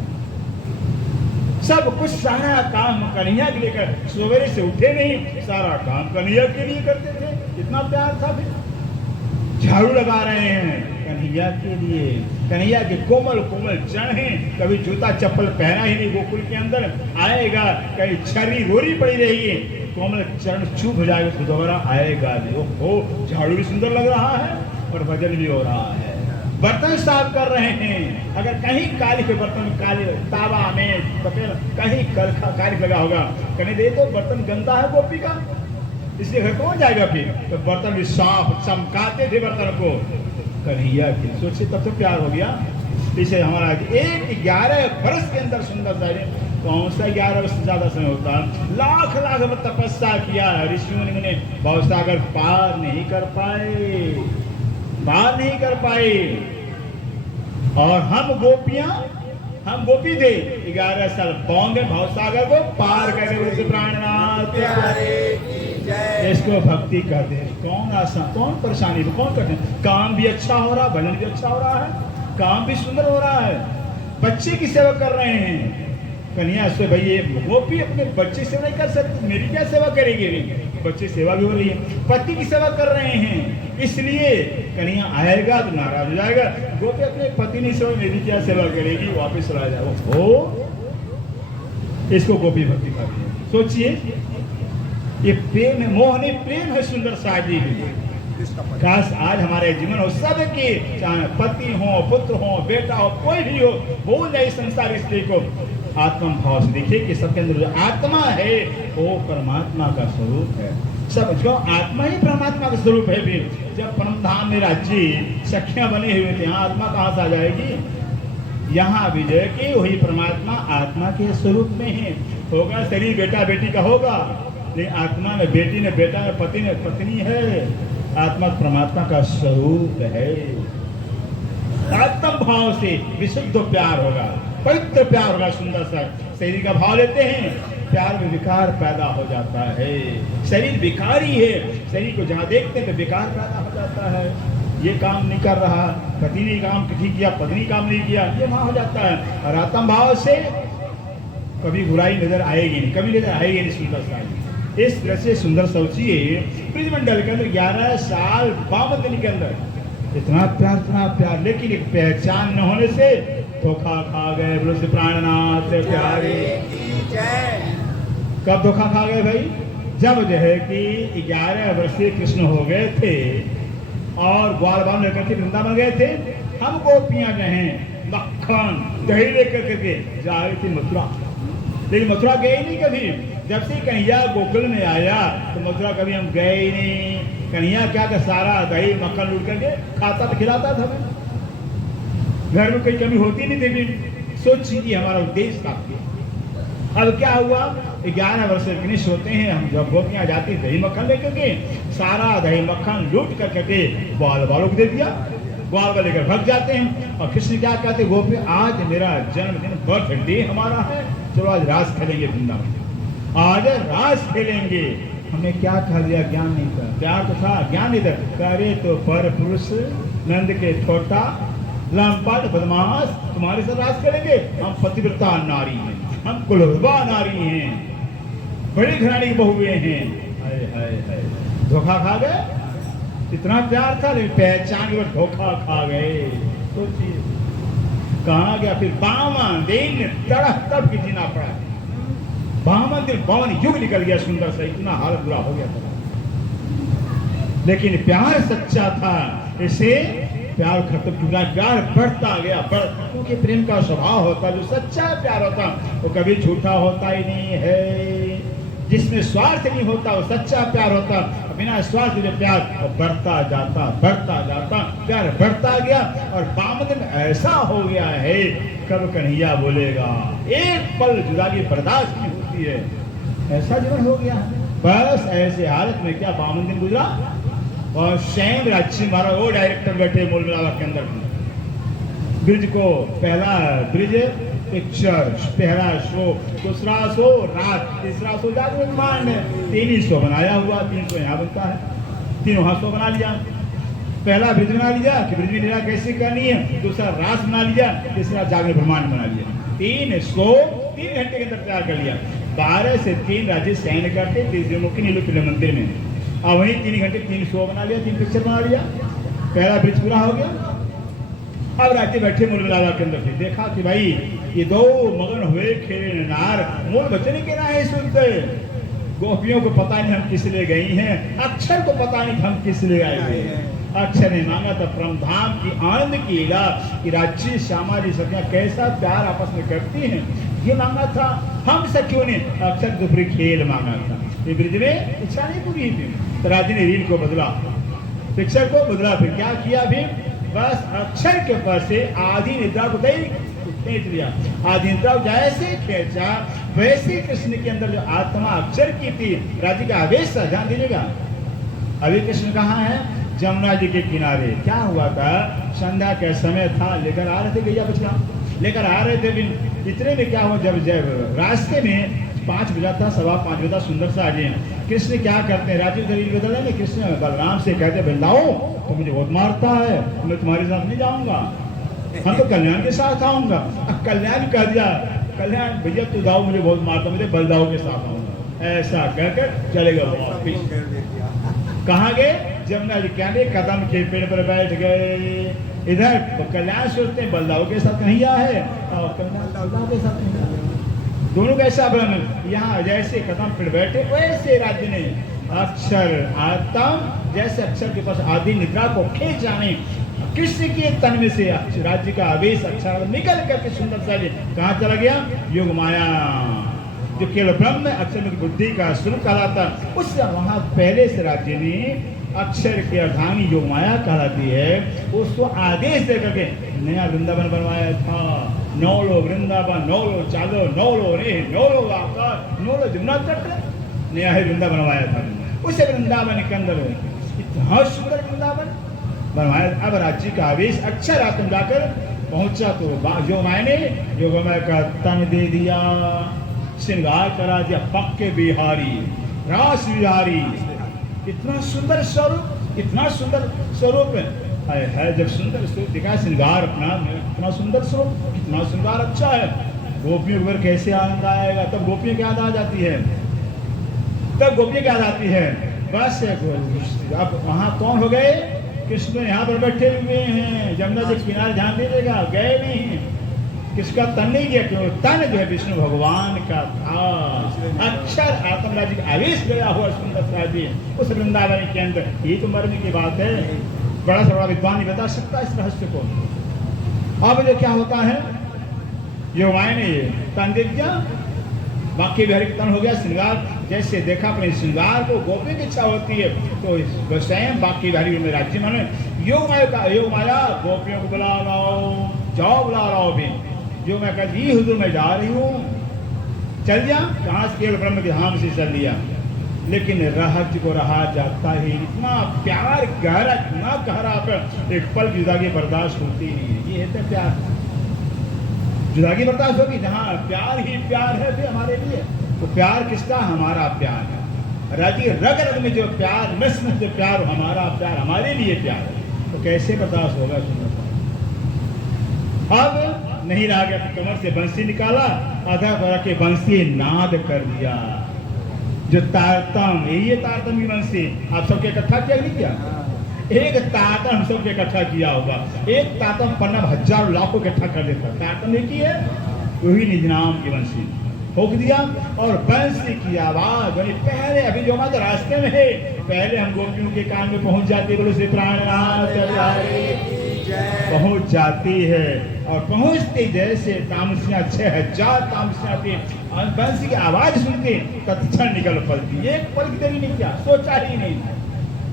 सब कुछ सारा काम कन्हैया के लेकर, सवेरे से उठे नहीं, सारा काम कन्हैया के लिए करते थे। इतना प्यार था। फिर झाड़ू लगा रहे हैं कन्हैया के लिए, कन्हैया के कोमल कोमल चरण हैं। कभी जूता चप्पल पहना ही नहीं गोकुल के अंदर, आएगा कहीं छरी रोरी पड़ी रही है, कोमल चरण चुप हो जाएगा तो दोबारा आएगा नहीं। ओहो, झाड़ू भी सुंदर लग रहा है और भजन भी हो रहा है। बर्तन साफ कर रहे हैं, अगर कहीं काली के बर्तन, काले तावा में कहीं काली लगा होगा, कहने दे तो बर्तन गंदा है गोपी का, इसलिए घर कौन जाएगा। फिर तो बर्तन भी साफ चमकाते थे बर्तन को कन्हैया के। सोचिए तब तो प्यार हो गया। इसे हमारा एक 11 वर्ष के अंदर सुंदर सा, कौन सा 11 वर्ष से ज्यादा समय होता है, लाख लाख तपस्या किया, ऋषियों ने भवसागर पार नहीं कर पाए, पार नहीं कर पाए। और हम गोपियां, हम गोपी थे 11 साल बाउंड भवसागर को पार करके प्राणनाथ इसको भक्ति कहते हैं। कौन आसान, कौन परेशानी, कौन कठिन। काम भी अच्छा हो रहा, भजन भी अच्छा हो रहा है, काम भी सुंदर हो रहा है, बच्चे की सेवा कर रहे हैं। कन्हैया से भाई ये गोपी अपने बच्चे सेवा नहीं कर सकती, मेरी क्या सेवा करेगी। बच्चे सेवा भी हो रही है, पति की सेवा कर रहे हैं, इसलिए कन्हैया आएगा तो नाराज हो जाएगा। गोपी अपने पति नहीं सेवा, मेरी क्या सेवा करेगी, वापिस चला जाएगा। हो इसको गोपी भक्ति कर रही है। सोचिए ये प्रेम है, मोह नहीं, प्रेम है सुंदर साजी। काश आज हमारे जीवन हो, सबके चाहे पति हो, पुत्र हो, बेटा हो, कोई भी हो, भूल जाए संसार स्त्री को, आत्मा भाव से देखिए कि सबके अंदर जो आत्मा है वो परमात्मा का स्वरूप है। सब जो आत्मा ही परमात्मा का स्वरूप है। फिर जब परम धाम में राज्य सखियां बने हुए थे, यहाँ आत्मा कहाँ से आ जाएगी। यहाँ विजय की वही परमात्मा आत्मा के स्वरूप में है। होगा शरीर बेटा बेटी का होगा, लेकिन आत्मा में बेटी ने बेटा में पति ने पत्नी है। आत्मा परमात्मा का स्वरूप है। आत्म भाव से विशुद्ध प्यार होगा, पवित्र प्यार होगा। सुंदर सा शरीर का भाव लेते हैं, प्यार में विकार पैदा हो जाता है। शरीर विकारी है, शरीर को जहाँ देखते हैं तो विकार पैदा हो जाता है। ये काम नहीं कर रहा, पति ने काम ठीक किया, पत्नी काम नहीं किया, ये वहाँ हो जाता है। और आत्म भाव से कभी बुराई नजर आएगी नहीं, कभी नजर आएगी नहीं। सुंदर सा इस तरह से सुंदर सोचिए ब्रजमंडल के अंदर 11 साल 52 दिन के अंदर इतना प्यार, लेकिन एक पहचान न होने से धोखा खा गए। बोलो से प्राणनाथ प्यारे। कब धोखा खा गए भाई? जब जो है कि 11 वर्षीय कृष्ण हो गए थे और ग्वाल बाल लेकर के वृंदावन गए थे। हम गोपियां जो हैं मक्खन दही लेकर के जा रही थी मथुरा, लेकिन मथुरा गए नहीं कभी। जब से कन्हैया गोकुल में आया तो मथुरा कभी हम गए ही नहीं। कन्हैया क्या था, सारा दही मक्खन लूट करके खाता तो खिलाता था, घर में कोई कमी होती नहीं थी। सोचिए हमारा उद्देश्य था। अब क्या हुआ, 11 वर्ष फिनिश होते हैं, हम जब गोपियां जाती दही मक्खन लेकर के सारा दही मक्खन लूट करके बाल बालों को दे दिया। ग्वाल वाले लेकर भाग जाते हैं। और कृष्ण क्या कहते, गोपी आज मेरा जन्मदिन, बर्थडे हमारा है, चलो आज रास खेलेंगे वृंदावन, आज रास खेलेंगे। हमने क्या कहा दिया, ज्ञान नहीं था, प्यार तो था, ज्ञान नहीं था। करे तो पर पुरुष नंद के छोटा लंपट बदमाश, तुम्हारे साथ रास करेंगे, हम पतिव्रता नारी हैं, हम कुलवा नारी हैं, बड़ी घराने की बहुएं हैं। हाय हाय हाय, धोखा खा गए। इतना प्यार था लेकिन पहचान के बाद धोखा खा गए। सोचिए कहाँ गया फिर बामन दिन, तड़प तब की जीना पड़ा। बामन दिन बावन युग निकल गया सुंदर से, इतना हालत बुरा हो गया था, लेकिन प्यार सच्चा था, इसे प्यार खत्म चुका, प्यार बढ़ता गया, क्योंकि प्रेम का स्वभाव होता, जो सच्चा प्यार होता वो कभी झूठा होता ही नहीं है। जिसमें स्वार्थ नहीं होता वो सच्चा प्यार होता, बिना स्वार्थ के प्यार वो बढ़ता जाता, प्यार बढ़ता गया। और बामन ऐसा हो गया है, कब कन्हैया बोलेगा, एक पल जुदाई बर्दाश्त नहीं होती है, ऐसा जीवन हो गया। बस ऐसे हालत में क्या बामन दिन गुजरा। और शैन राज्य महाराज वो डायरेक्टर बैठे मूल मिलावा के अंदर, ब्रिज को पहला ब्रिज पिक्चर, पहला शो, दूसरा शो रात, तीसरा शो जागरण मान, 3 शो बनाया हुआ, 3 शो यहाँ बनता है, 3 वहाँ शो बना लिया। पहला ब्रिज बना लिया कि ब्रिज में लीला कैसे करनी है, दूसरा रास बना लिया, तीसरा जागरण ब्रह्मांड बना लिया। 3 शो 3 घंटे के अंदर तैयार कर लिया। 12 से 3 राज्य सैन करते त्रिमुखी नीलू मंदिर में, और वहीं 3 घंटे 3 शो बना लिया, 3 पिक्चर बना लिया। पहला ब्रिज पूरा हो गया। अब राज्य बैठे मूल मिलावा के अंदर से देखा कि भाई ये 2 मगन हुए खेले नार, मूल बचने के ना है सुनते। गोपियों को पता नहीं हम किस लिए गई हैं, अक्षर को पता नहीं हम किस लिए आए थे। अक्षर ने मांगा था परमधाम की आनंद की लीला, कि राज्य श्यामा जी सखियां कैसा प्यार आपस में करती हैं, ये मांगा था। हम सखियों ने अक्षर दोपहरी खेल मांगा था, ये ब्रिज में इच्छा नहीं पूरी थी। तो राज्य ने रील को बदला, पिक्चर को बदला। फिर क्या किया, फिर बस अक्षर के ऊपर से आधी निद्रा को खींच लिया। आधी निद्रा जैसे खींचा वैसे कृष्ण के अंदर जो आत्मा अक्षर की थी, राज्य का आवेश था। ध्यान दीजिएगा, अभी कृष्ण कहाँ है, जमुना जी के किनारे। क्या हुआ था, संध्या का समय था, लेकर आ रहे थे गैया बछड़ा, लेकर आ रहे थे। इतने में क्या हुआ, जब रास्ते में 5 बजा था, 5:15 बजा, सुंदर सा आज कृष्ण क्या करते हैं, राजीव दलील बदल है। कृष्ण बलराम से कहते बलदाओ तो मुझे बहुत मारता है, मैं तुम्हारे साथ नहीं जाऊंगा, हम तो कल्याण के साथ आऊंगा। कल्याण कह दिया, कल्याण भैया तू दाओ मुझे बहुत मारता, मुझे बलदाओ के साथ आऊंगा। ऐसा कहकर चले गए वापिस। कहाँ गए, जमुना जी कहने कदम के पेड़ पर बैठ गए। इधर तो कल्याण सोचते हैं बलदाओ के साथ कन्हैया है, और कल्याण बलदाओ के साथ कन्हैया है। दोनों कैसा भ्रम, यहाँ जैसे कदम पर बैठे वैसे राज्य ने अक्षर आत्म जैसे अक्षर के पास आदि निद्रा को खींच जाने, कृष्ण के तन में से राज्य का आवेश अक्षर निकल करके सुंदर सा कहाँ चला गया, योग माया, जो केवल ब्रह्म अक्षर में बुद्धि का स्वरूप कहलाता, उससे वहां पहले से राज्य ने अक्षर की अर्धांगी योग माया कहलाती है, उसको आदेश दे करके नया वृंदावन बनवाया था। 9 लोग वृंदावन, 9 लोग चालो, 9 लोग रे, 9 लोग आकाश, 9 लोग जमुना तट, नया ही वृंदावन बनवाया था। उसे वृंदावन के अंदर इतना सुंदर वृंदावन बनवाया। अब राज्य का आवेश अक्षर आत्म जाकर पहुंचा तो योग माया ने योग माया का तन दे दिया, श्रृंगार करा दिया, पक्के बिहारी, रास बिहारी। इतना सुंदर स्वरूप, इतना सुंदर स्वरूप है। जब सुंदर स्वरूप दिखा, श्रृंगार अपना इतना सुंदर स्वरूप, कितना श्रृंगार अच्छा है, गोपियों पर कैसे आनंद आएगा। तब गोपियों की याद आ जाती है, तब गोपियों की याद आती है। बस अब वहां कौन हो गए, कृष्ण यहाँ पर बैठे हुए हैं, जमुना के किनारे, ध्यान दीजिएगा, गए नहीं, किसका तन नहीं गया, क्यों, तन जो है विष्णु भगवान का था। अक्षर आत्म राज्य का आवेश गया हुआ सुंदर राज्य उस वृंदावन के अंदर। ये तो मरने की बात है, बड़ा सा बड़ा विद्वान नहीं बता सकता इस रहस्य को। अब जो क्या होता है, जो माया ने तन दे दिया, बाकी बिहारी का तन हो गया, श्रृंगार जैसे देखा अपने श्रृंगार को गोपी की इच्छा होती है, तो स्वयं बाकी बिहारी में राज्य माने योग माया का, योग माया गोपियों को बुला लाओ, जाओ बुला लाओ भी। जो मैं कहती हुजूर मैं जा रही हूँ, चल जा, कहाँ से केवल ब्रह्म के धाम से चल लिया। लेकिन रहत को रहा जाता है। इतना प्यार गहरा, इतना गहरा पर एक पल जुदागी बर्दाश्त होती नहीं है। ये है तो प्यार, जुदागी बर्दाश्त होगी जहाँ प्यार ही प्यार है भी हमारे लिए। तो प्यार किसका? हमारा प्यार है। राजी रग रग में जो प्यार, नस नस जो प्यार, हमारा प्यार, हमारे लिए प्यार है। तो कैसे बर्दाश्त होगा? अब नहीं रहा गया, कमर से बंसी निकाला, आधा भरा के बंसी नाद कर दिया। जो तारतम, यही है तारतम की बंसी। आप सबके इकट्ठा किया नहीं किया? एक तारतम हम सबके इकट्ठा किया होगा। एक तारतम पन्ना हजारों लाखों इकट्ठा कर देता। तारतम एक ही है, वही निज नाम की बंसी ठोक दिया। और बंसी की आवाज पहले, अभी जो हमारे रास्ते में है, पहले हम गोपियों के कान में पहुंच जाती है। बोलो श्री प्राणनाथ पहुंच जाती है। और पहुंचते जैसे तामसियां 6000 तामसियां थी, बंसी की आवाज सुनते तत्क्षण निकल पड़ती। एक पल की देरी नहीं किया, सोचा ही नहीं।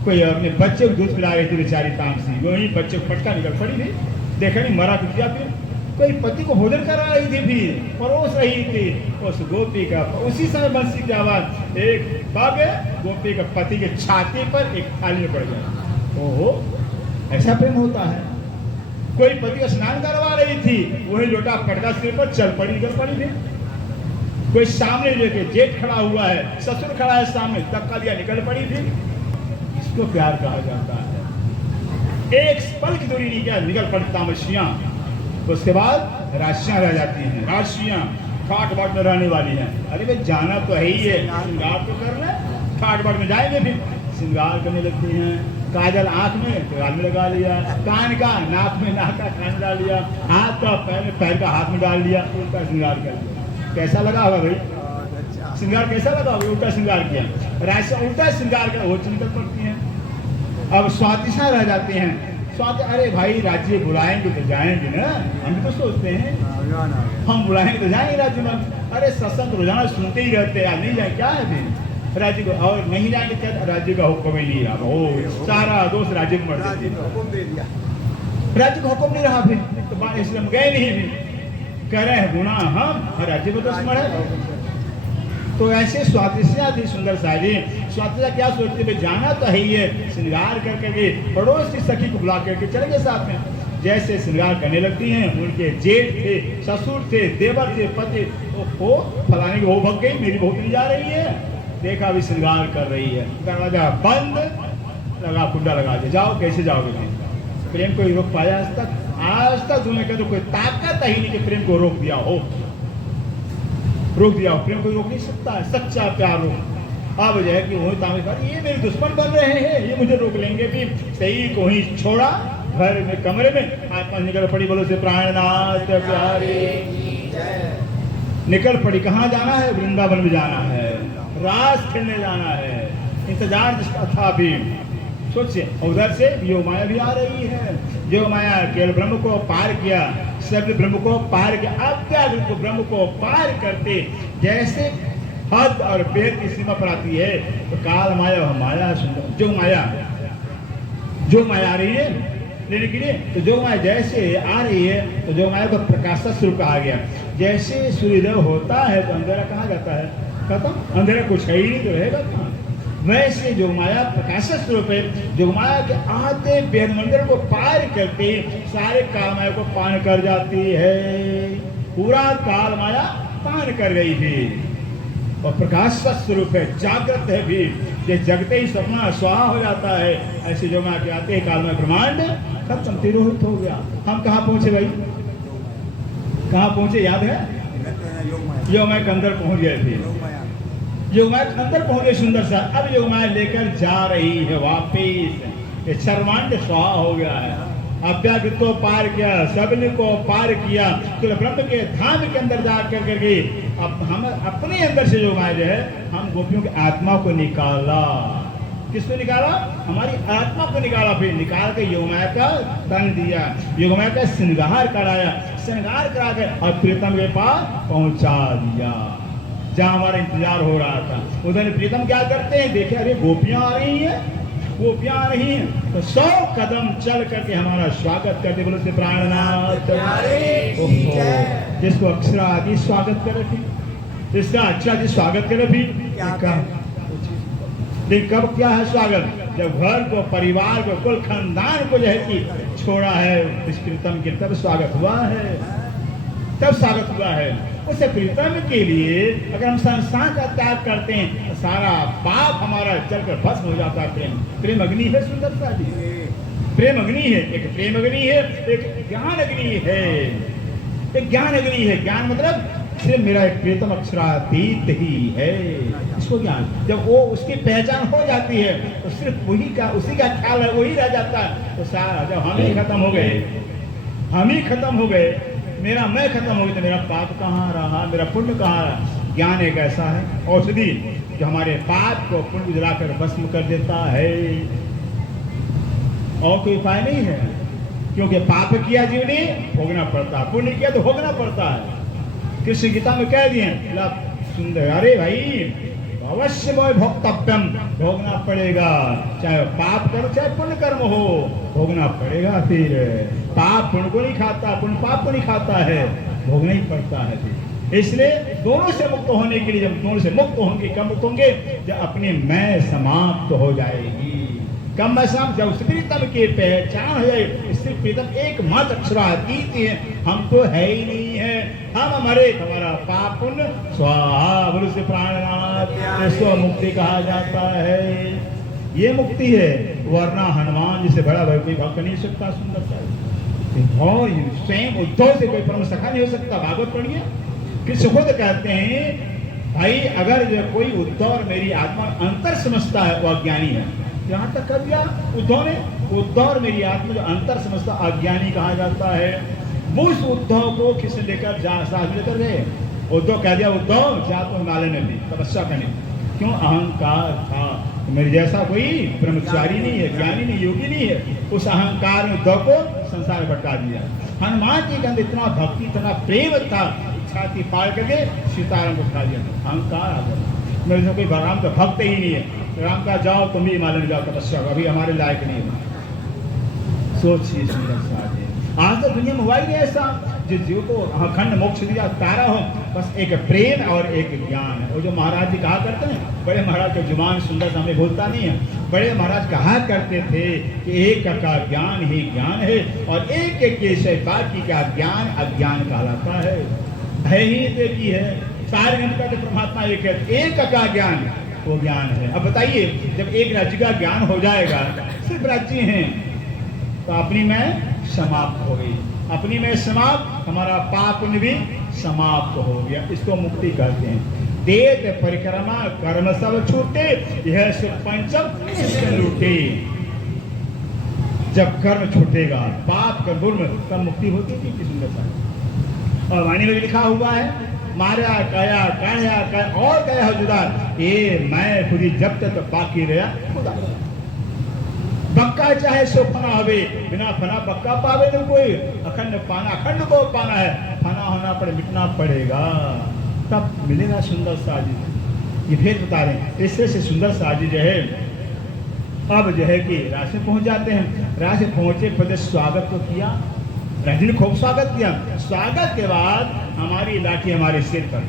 कोई अपने बच्चे को दूध पिला रही थी बेचारी तामसी, वही बच्चे को पटका निकल पड़ी थी। देखा नहीं, मरा कुछ। फिर कोई पति को भोजन करा रही थी, फिर परोस रही थी उस गोपी का। उसी समय बंसी की आवाज, एक पग गोपी का पति के छाती पर एक थाली में पड़ गया। ओहो, ऐसा प्रेम होता है। कोई पति को स्नान करवा रही थी, वही लोटा पटका सिर पर, चल पड़ी, निकल पड़ी थी। कोई सामने लेके जेठ खड़ा हुआ है, ससुर खड़ा है सामने, धक्का दिया, निकल पड़ी थी। इसको प्यार कहा जाता है। एक पल की दूरी नहीं किया, निकल पड़ी तामसियां। उसके बाद राशियां रह जाती हैं। राशियां ठाट बाट में रहने वाली हैं। अरे भाई जाना तो है ही है, श्रृंगार तो करना, ठाट बाट में जाएंगे, फिर श्रृंगार करने लगती हैं। काजल आंख में तो गाल में लगा लिया, कान का नाक में, नाक का कान में डाल लिया, हाथ का पैर में, पैर का हाथ में डाल लिया, उल्टा श्रृंगार कर लिया। कैसा लगा होगा भाई? श्रृंगार कैसा लगा होगा? उल्टा श्रृंगार किया। राशि उल्टा श्रृंगार कर वो चिंतन पड़ती हैं। अब स्वातिशा रह जाते हैं। स्वाति, अरे भाई राज्य बुलाएंगे तो जाएंगे ना, हम भी तो सोचते हैं हम बुलाएंगे तो जाएंगे राज्य में। अरे सत्संग रोजाना सुनते ही रहते हैं, नहीं जाए क्या है फिर राज्य को? और नहीं जाएंगे क्या? राज्य का हुक्म ही नहीं रहा। ओ सारा दोस्त राज्य को मर दे दिया, राज्य का हुक्म नहीं रहा। फिर तो इसलिए हम गए नहीं, फिर कह रहे हैं गुना हम, राज्य को तो स्मरण है। तो ऐसे स्वातिशा थी सुंदर साजी। स्वातिशा क्या सोचती है? जाना तो है ही है। श्रृंगार कर करके पड़ोस की सखी को बुला करके चले गए साथ में। जैसे श्रृंगार करने लगती हैं, उनके जेठ थे, ससुर थे, देवर थे, पति, ओ फलाने की वो भग गई, मेरी बहू नहीं जा रही है। देखा अभी श्रृंगार कर रही है, दरवाजा बंद, लगा कुंडा लगा दिया। जाओ, कैसे जाओगे? प्रेम को रोक पाया आज तक? आज तक दुनिया का तो कोई ताकत ही नहीं कि प्रेम को रोक दिया हो। रोक दिया हो, प्रेम को रोक नहीं सकता है, सच्चा प्यार हो। अब जो है कि वही तामे पर ये मेरे दुश्मन बन रहे हैं, ये मुझे रोक लेंगे भी। सही को ही छोड़ा, घर में कमरे में आत्मा निकल पड़ी। बोलो से प्राणनाथ प्यारे निकल पड़ी। कहाँ जाना है? वृंदावन में जाना है, रास खेलने जाना है। इंतजार जिसका था भी, सोचिए। उधर से योग माया भी आ रही है। योग माया केवल ब्रह्म को पार किया, सब ब्रह्म को पार किया। अब क्या ब्रह्म को पार करते जैसे हद और बेद की सीमा पर आती है, तो काल माया माया सुंदर जो माया आ रही है लेने के लिए। तो जो माया जैसे आ रही है, तो जो माया को प्रकाश स्वरूप कहा गया। जैसे सूर्योदय होता है तो अंधेरा कहाँ जाता है? खत्म। अंधेरा कुछ है ही नहीं, तो रहेगा कहाँ? वैसे जो माया प्रकाश स्वरूप है, जो माया के आते वेद मंदिर को पार करते सारे काल माया को पान कर जाती है। पूरा काल माया पान कर गई थी। और प्रकाश स्वरूप है, जागृत है भी। ये जगते ही सपना स्वाहा हो जाता है। ऐसे जो माया के आते काल में ब्रह्मांड खत्म, तिरोहित हो गया। हम कहाँ पहुंचे भाई? कहाँ पहुंचे याद है? योगमाया के अंदर पहुंच गए थे। योगमाया के अंदर पहुंचे सुंदर सा। अब योगमाया लेकर जा रही है वापिस। ये सर्वांड स्वाहा हो गया है। अव्याकृत को पार किया, सबने को पार किया, तो ब्रह्म के धाम के अंदर जा करके अब हम अपने अंदर से जो माया है, हम गोपियों की आत्मा को निकाला। किसको निकाला? हमारी आत्मा को निकाला। फिर निकाल के योगमाया का तन दिया, योगमाया का श्रृंगार कराया, श्रृंगार करा के और प्रीतम के पास पहुंचा दिया जहाँ हमारा इंतजार हो रहा था। उधर प्रीतम क्या करते हैं? देखे अरे गोपियां आ रही हैं, गोपियां आ रही हैं, तो 100 कदम चल करके हमारा स्वागत करते। बोलो से प्राणनाथ जिसको अक्षरादि स्वागत करे थी, जिसका अक्षरादि स्वागत करे भी लेकिन कब क्या है स्वागत? जब घर को, परिवार को, कुल खानदान को जो है कि छोड़ा है इस प्रीतम के, तब स्वागत हुआ है, तब स्वागत हुआ है। उसे प्रीतम के लिए अगर हम संसार का त्याग करते हैं तो सारा पाप हमारा चलकर भस्म हो जाता है। प्रेम अग्नि है, सुंदरता जी, प्रेम अग्नि है। एक प्रेम अग्नि है, एक ज्ञान अग्नि है। एक ज्ञान अग्नि है। ज्ञान मतलब सिर्फ मेरा एक प्रीतम अक्षरातीत ही है, इसको ज्ञान। जब वो उसकी पहचान हो जाती है तो सिर्फ वही का, उसी का ख्याल है, वही रह जाता है। तो सारा जब हम ही खत्म हो गए, हम ही खत्म हो गए, मेरा मैं खत्म हो गया, तो मेरा पाप कहाँ रहा, मेरा पुण्य कहाँ रहा? ज्ञान एक ऐसा है औषधि जो हमारे पाप को पुण्य जलाकर भस्म कर देता है, और कोई उपाय नहीं है। क्योंकि पाप किया जीव ने भोगना पड़ता, पुण्य किया तो भोगना पड़ता है। कृष्ण गीता में कह दिए सुंदर, अरे भाई अवश्य भोक्तव्यम, भोगना पड़ेगा, चाहे पाप कर्म चाहे पुण्य कर्म हो, भोगना पड़ेगा। फिर पाप पुण्य को नहीं खाता, पुण्य पाप को नहीं खाता है, भोगना ही पड़ता है। फिर इसलिए दोनों से मुक्त होने के लिए, जब दोनों से मुक्त होंगे, कब मुक्त होंगे? जब अपनी मैं समाप्त हो जाएगी। कब मैं समाप्त? जब उस प्रीतम की पहचान हो जाए, इससे प्रीतम एकमात्र अक्षरातीत है, हम तो है ही नहीं है। हम हमारा पाप पुण्य स्वाहा, बोलो से प्राणनाथ, इसको मुक्ति कहा जाता है। ये मुक्ति है, वरना हनुमान जी से बड़ा भाई कोई भक्त नहीं सकता। सुंदरता स्वयं उद्धव से कोई परम सखा नहीं हो सकता। भागवत पढ़िए, कृष्ण खुद कहते हैं भाई अगर जो कोई उद्धव और मेरी आत्मा अंतर समझता है वो अज्ञानी है। यहाँ तक कर दिया उद्धव ने, उद्धव और मेरी आत्मा जो अंतर समझता अज्ञानी कहा जाता है। उस उद्धव को किसने लेकर साथ लेकर गए? उद्धव कह दिया उद्धव जा तो हिमालय में भी तपस्या करने, क्यों? अहंकार था। मेरे जैसा कोई ब्रह्मचारी नहीं है, ज्ञानी नहीं, योगी नहीं है। उस अहंकार में उद्धव को संसार भटका दिया। हनुमान जी के अंदर इतना भक्ति, इतना प्रेम था, छाती फाड़ करके सीताराम को उठा दिया। अहंकार आ गया, मेरे से कोई राम का भक्त ही नहीं है। राम का जाओ तुम भी हिमालय में जाओ तपस्या, अभी हमारे लायक नहीं है। सोचिए सुंदर आज तो दुनिया में हुआ ही नहीं ऐसा जिस जीव को अखंड मोक्ष दिया तारा हो। बस एक प्रेम और एक ज्ञान है। वो जो महाराज जी कहा करते हैं, बड़े महाराज का जुबान सुंदर हमें भूलता नहीं है। बड़े महाराज कहा करते थे कि एक का ज्ञान ही ज्ञान है और एक एक के बाकी का ज्ञान अज्ञान कहलाता है ही देखी है। सारे का जो परमात्मा एक है, एक का ज्ञान वो ज्ञान है। अब बताइए जब एक राज्य का ज्ञान हो जाएगा, सिर्फ राज्य हैं, तो अपनी मैं समाप्त हो गई। अपनी में समाप्त, हमारा पाप भी समाप्त हो गया। इसको मुक्ति कहते हैं। देत परिक्रमा कर्म सब छूटे, यह सुख पंचम लूटे। जब कर्म छूटेगा, पाप का गुण तब मुक्ति होती थी। किस सुंदर। और वाणी में लिखा हुआ है, मारा कया काया और कया हो जुदा, ये मैं खुद ही जब तक बाकी रहा खुदा। बक्का चाहे सो फना हवे, बिना फना बक्का पावे नहीं कोई। अखंड पाना, अखंड को पाना है, फना होना पड़े, मिटना पड़ेगा, तब मिलेगा सुंदर साजी। ये भेद बता रहे हैं। इससे से सुंदर साजी जो है अब जो है कि राज में पहुंच जाते हैं। राज में पहुंचे पहले स्वागत तो किया, राज ने खूब स्वागत किया। स्वागत के बाद हमारी लाठी हमारे सिर पर,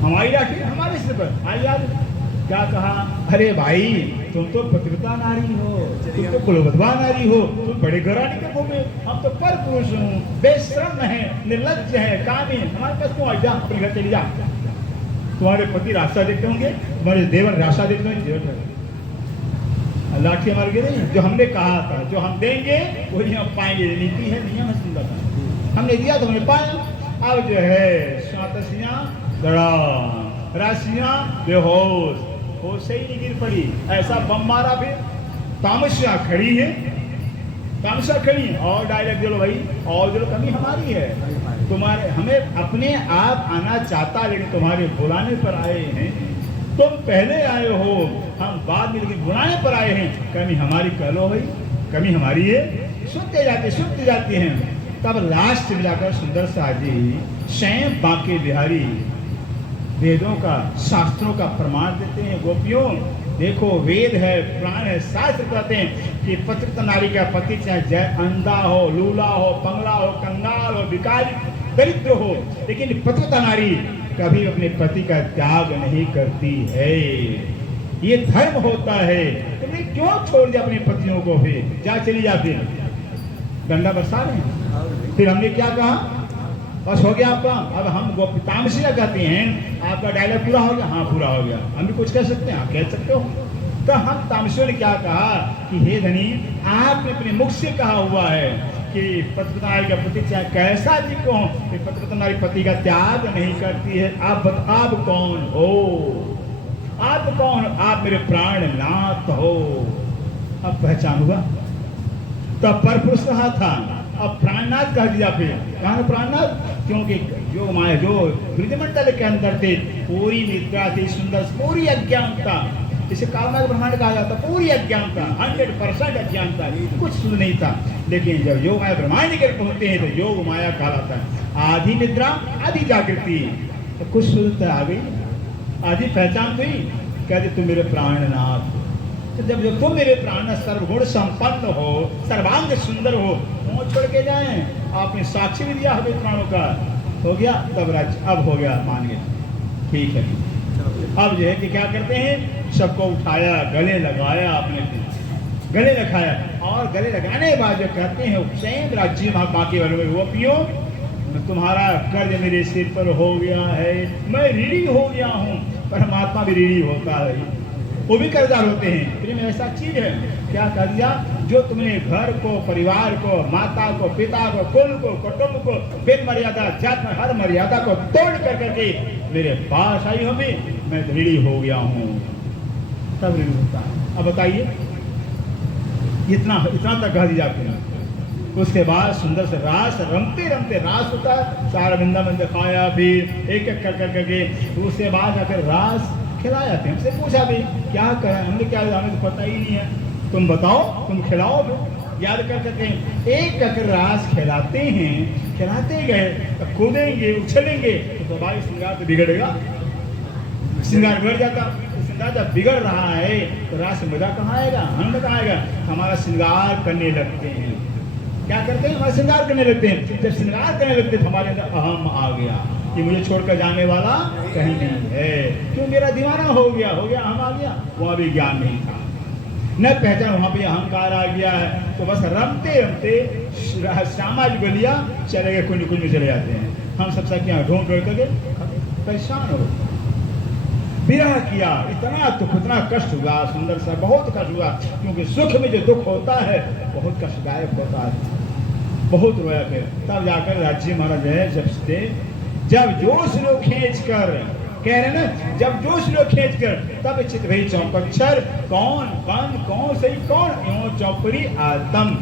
हमारी लाठी हमारे सिर पर आई। याद क्या कहा? अरे भाई तुम तो पतिव्रता नारी हो, तुम तो कुलवधवा नारी हो, तुम बड़े घराने के घूमे, हम तो पर पुरुष हूँ, बेशर्म है, निर्लज्ज है, कामी है, हमारे पास क्यों? जा अपने घर चली जा। तुम्हारे पति रास्ता देखते होंगे, तुम्हारे देवर रास्ता देखते होंगे, लाठी हमारे गिरे। जो हमने कहा था, जो हम देंगे वही हम पाएंगे। नीति है, नियम है, सुंदर था। हमने दिया तो हमने पाया। अब जो है सातसियां दड़ा, राशियां बेहोश, होश से ही नहीं गिर पड़ी, ऐसा बम मारा। फिर तामस्या खड़ी है, तामस्या खड़ी है। और डायरेक्ट दे लो भाई, और दे लो, कमी हमारी है। तुम्हारे हमें अपने आप आना चाहता, लेकिन तुम्हारे बुलाने पर आए हैं। तुम पहले आए हो, हम बाद में, लेकिन बुलाने पर आए हैं। कमी हमारी कह लो भाई, कमी हमारी है। सुनते जाते हैं। तब लास्ट में जाकर सुंदर साजी स्वयं बांके बिहारी वेदों का, शास्त्रों का प्रमाण देते हैं। गोपियों देखो, वेद है, पुराण है, शास्त्र कहते हैं कि पतिव्रता नारी का पति चाहे जय अंधा हो, लूला हो, पंगला हो, कंगाल हो, भिखारी, दरिद्र हो, लेकिन पतिव्रता नारी कभी अपने पति का त्याग नहीं करती है। ये धर्म होता है। तुमने क्यों छोड़ दिया अपने पतियों को? फिर जा, चली जा, फिर डंडा बरसा रहे। फिर हमने क्या कहा? बस हो गया आपका। अब हम तामसिया कहते हैं, आपका डायलॉग पूरा हो गया? हाँ पूरा हो गया। हम भी कुछ कह सकते हैं? आप कह सकते हो। तो हम तामसियों ने क्या कहा कि हे धनी, आपने अपने मुख से कहा हुआ है कि पतिव्रता का पति चाहे कैसा भी हो, पतिव्रता तुम्हारी पति का त्याग नहीं करती है। आप कौन हो? आप कौन? आप मेरे प्राणनाथ हो। अब पहचान हुआ। तब पर पुरुष रहा था, अब प्राणनाथ कह दिया। फिर कहा प्राणनाथ? क्योंकि जो माया जो ब्रजमंडल के अंदर थे, पूरी निद्रा थी, सुंदर, पूरी अज्ञानता। इसे कामना ब्रह्मांड कहा जाता। पूरी अज्ञानता, 100% अज्ञानता, कुछ सुध नहीं था। लेकिन जब योग माया ब्रह्मांड के पहुंचते हैं तो योग माया कहलाता है। आधी निद्रा आधी जागृति, तो कुछ सुधता आ गई, आधी पहचान हुई। कहते तुम मेरे प्राणनाथ। तो जब तुम मेरे प्राण सर्वगुण संपन्न हो, सर्वांग सुंदर हो, मुँह छोड़ के जाए? आपने साक्षी भी दिया हमें प्राणों का। हो गया तब राज्य, अब हो गया, मान गए, ठीक है। अब जो है कि क्या करते हैं, सबको उठाया, गले लगाया, अपने गले लगाया, और गले लगाने के बाद जो कहते हैं स्वयं राज्य बाकी वालों में, वो पियो तुम्हारा कर्ज मेरे सिर पर हो गया है, मैं ऋणी हो गया हूँ। परमात्मा भी ऋणी होता है, वो भी कर्जदार होते हैं। प्रेम ऐसा चीज है। क्या कर दिया? जो तुमने घर को, परिवार को, माता को, पिता को, कुल को, कुटुंब को, बिन मर्यादा जात में हर मर्यादा को तोड़ कर करके मेरे पास आई हो, मैं ऋणी हो गया हूँ, तब ऋणी होता है। अब बताइए, इतना तक कह दिया आपने। उसके बाद सुंदर से रास रमते रमते रास होता है, सारा वृंदावन दिखाया, फिर एक एक कर करके। उसके बाद आकर रास खिलाया। थे हमसे पूछा भी क्या करें, हमने क्या, हमें तो पता ही नहीं है, तुम बताओ, तुम खिलाओ। फिर याद कर करके एक कर रास खिलाते हैं, खिलाते गए, तो कूदेंगे, उछलेंगे तो भाई श्रृंगार तो बिगड़ेगा, श्रृंगार बिगड़ जाता। श्रृंगार जब बिगड़ रहा है तो रास में मजा कहाँ आएगा, आनंद कहाँ आएगा? हमारा श्रृंगार करने लगते हैं। क्या करते हैं? हमारा श्रृंगार करने लगते हैं। जब श्रृंगार करने लगते हैं तो हमारे अंदर अहम आ गया कि मुझे छोड़कर जाने वाला कहीं नहीं है, क्यों मेरा दीवाना हो गया, हम आ गया। वहाँ भी ज्ञान नहीं था, न पहचान, वहाँ पे अहंकार आ गया है। तो बस रमते रमते श्यामा जी बोलिया चले गए, कुंज कुंज में चले जाते हैं। हम सब क्या ढूंढ करके परेशान हो, विरह किया, इतना दुख, इतना कष्ट हुआ, सुंदर सा बहुत कष्ट हुआ। क्योंकि सुख में जो दुख होता है बहुत कष्टदायक होता है, बहुत रोया। फिर तब जाकर राज्य महाराज है जब जोश लो खींच कर, कह रहे ना, जब जोश लो खींच कर, तब चित भई चौपक्षर, कौन बन कौन सही कौन, एवं चौपरी आतम।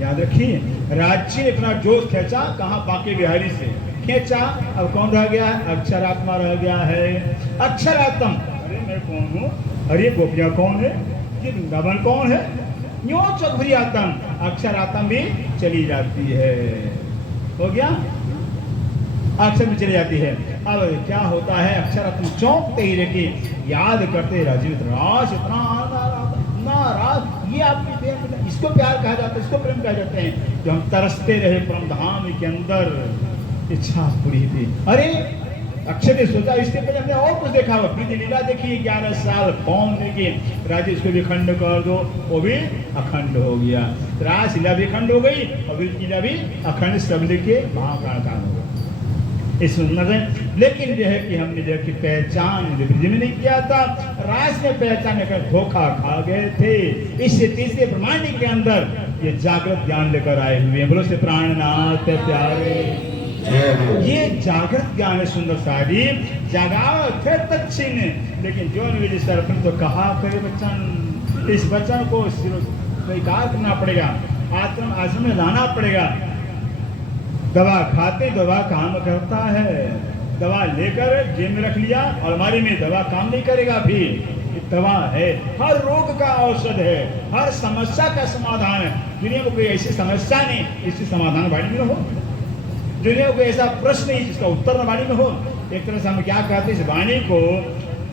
याद रखिए, राज्य ने इतना जोश खींचा, कहाँ? बाकी बिहारी से खींचा। अब कौन रह गया है? अक्षरात्मा रह गया है। अक्षरात्म, अरे मैं कौन हूँ, अरे गोपियाँ कौन है, ये वृंदावन कौन है, यो चौधरी आत्म, अक्षरात्म भी चली जाती है। हो गया, अक्षर में चली जाती है। अब क्या होता है? अक्षरात्म चौंकते ही रखे, याद करते राजीव रास, इतना नाराज, ये आपकी प्रेम, इसको प्यार कहा जाता है, इसको प्रेम कहा जाते हैं। जो हम तरसते रहे परम धाम के अंदर, इच्छा पूरी थी। अरे अक्षय ने सोचा इसके पहले हमने और कुछ देखा हुआ, प्रीति लीला देखी 11 साल कौन देखिए, राजे इसको भी खंड कर दो, वो भी अखंड हो गया। रास लीला भी खंड हो गई और लीला भी अखंड, सब लिखे महाकाल हो गया। इस नजर, लेकिन जो है कि हमने जो कि पहचान ब्रज में नहीं किया था, रास में पहचान कर धोखा खा गए थे। इससे तीसरे ब्रह्मांड के अंदर ये जागृत ज्ञान लेकर आए हुए हैं। बोलो से प्राणनाथ प्यारे, ये जागृत ज्ञान है। सुंदर साहिब जगाओ थे तत्न, लेकिन जो निवेदी सरपन तो कहा करे बच्चन, इस बच्चन को स्वीकार करना पड़ेगा, आश्रम में लाना पड़ेगा। दवा खाते दवा काम करता है, दवा लेकर जेब में रख लिया, अलमारी में, दवा काम नहीं करेगा। भी दवा है, हर रोग का औषध है, हर समस्या का समाधान है। दुनिया में कोई ऐसी समस्या नहीं जिसकी समाधान वाणी में हो, दुनिया को ऐसा प्रश्न नहीं जिसका उत्तर न वाणी में हो। एक तरह से हम क्या कहते हैं, इस वाणी को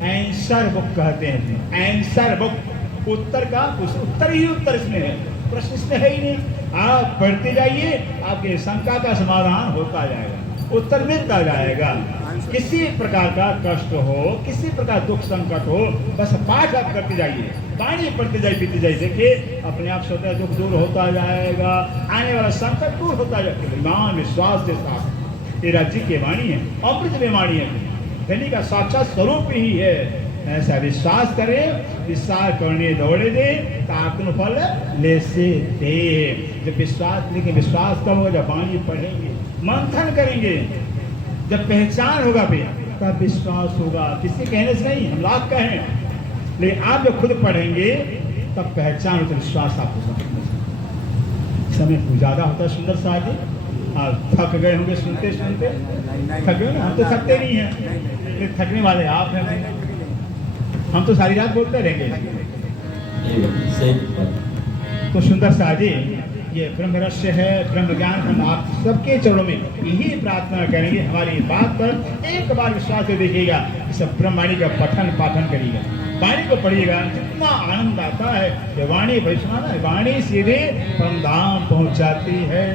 आंसर बुक कहते हैं। आंसर बुक, उत्तर का उत्तर ही उत्तर इसमें है, प्रश्न इसमें है ही नहीं। आप पढ़ते जाइए, आपके शंका का समाधान होता जाएगा, उत्तर मिलता जाएगा। किसी प्रकार का कष्ट हो, किसी प्रकार दुख संकट हो, बस पाठ आप करते जाइए, वाणी पढ़ते जाइए, पीते जाइए, देखिए अपने आप स्वतः दुख दूर होता जाएगा, आने वाला संकट दूर होता जाएगा। ईमान विश्वास के साथ ये राज्य की वाणी है, अमृत में वाणी है, धनी का साक्षात स्वरूप ही है। ऐसा विश्वास करें, विश्वास करने दौड़े दे ताकन फल ले से दे। जब विश्वास, लेकिन विश्वास कब होगा? जब वाणी पढ़ेंगे, मंथन करेंगे, जब पहचान होगा भी तब विश्वास होगा। किसी कहने से नहीं, हम लाख कहें, लेकिन आप जब खुद पढ़ेंगे तब पहचान होता, विश्वास आपको समझ। समय ज्यादा होता है सुंदर साहब जी, आप थक गए होंगे सुनते सुनते, थक गए ना? हम तो थकते नहीं हैं, थकने वाले आप हैं, हम तो सारी रात बोलते रहेंगे। तो सुंदर साहब जी, ये ब्रह्म रहस्य है, ब्रह्म ज्ञान हम आप सबके चरणों में यही प्रार्थना करेंगे। हमारी बात पर एक बार विश्वास से देखिएगा, इस ब्रह्मवाणी का पठन पाठन करिएगा, वाणी को पढ़िएगा, जितना आनंद आता है। ये वाणी वैष्णव, वाणी सीधे परम धाम पहुंचाती है।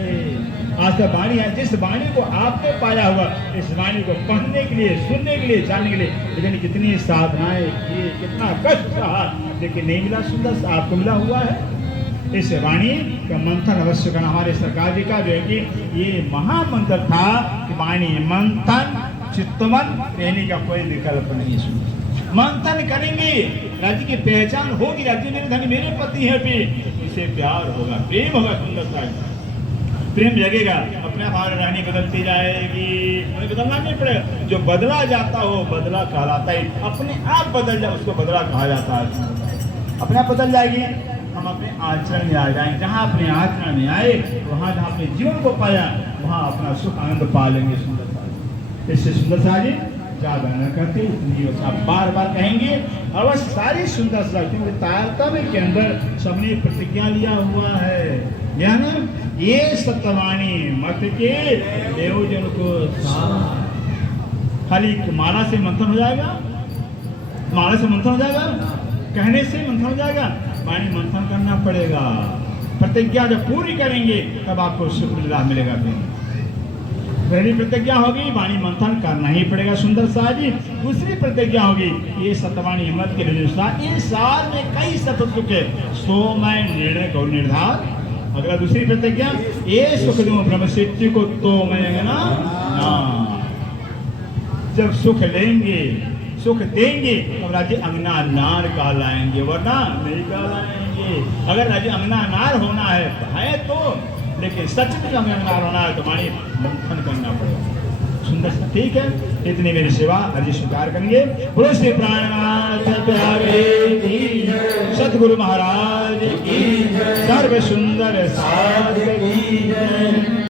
आज का वाणी है, जिस वाणी को आपने पाया हुआ, इस वाणी को पढ़ने के लिए, सुनने के लिए, जानने के लिए लेकिन कितनी साधनाएं की, कितना कष्ट रहा, लेकिन नहीं मिला। सुंदर आपको मिला हुआ है। इस वाणी का मंथन अवश्य करना। हमारे सरकार जी का जो है कि ये महामंत्र था कि वाणी मंथन चित्तवन रहने का कोई विकल्प नहीं है। मंथन करेंगे, राज्य की पहचान होगी, राज्य मेरे धनी मेरे पति है, भी इसे प्यार होगा, प्रेम होगा, सुंदरता, प्रेम जगेगा, अपने हमारे रहनी बदलती जाएगी, हमें बदलना नहीं पड़ेगा। जो बदला जाता हो बदला कहलाता है, अपने आप बदल जाए उसको बदला कहा जाता है। अपने आप बदल जाएगी, हम अपने आचरण में आ जाएंगे। जहाँ अपने आचरण में आए, वहाँ जहाँ अपने जीवन को पाया, वहाँ अपना सुख आनंद पा लेंगे। सुंदरता, इससे सुंदरता जी ज्यादा न करते, इतनी आप बार बार कहेंगे। और सारी सुंदरता, क्योंकि तारतम्य के अंदर सबने प्रतिज्ञा लिया हुआ है, या ना? ये सत्यवाणी मत के देवजन को खाली माला से मंथन हो जाएगा, माला से मंथन हो जाएगा, कहने से मंथन हो जाएगा, वाणी मंथन करना पड़ेगा। प्रतिज्ञा जब पूरी करेंगे तब आपको सुख लाभ मिलेगा। पहली प्रतिज्ञा होगी वाणी मंथन करना ही पड़ेगा, सुंदर साहब जी। दूसरी प्रतिज्ञा होगी ये सत्यवाणी मत के अनुसार इन साल में कई सतत सुख है, सो मैं निर्णय को निर्धार। अगला दूसरी प्रतिज्ञा, ये सुख दूं ब्रह्म सिद्धि को तो मैं ना, जब सुख लेंगे, सुख देंगे, तब राज्य अंगना नार कहलाएंगे, वरना नहीं कहलाएंगे। अगर राज्य अंगना नार होना है तो, लेकिन सच में हमें अंगनार होना है तो वाणी मंथन करना पड़ेगा। सुंदर, ठीक है, इतनी मेरी सेवा अर्जी स्वीकार करेंगे। बोलो श्री प्राणनाथ प्यारे की, सतगुरु महाराज की, सर्व सुंदर साध की।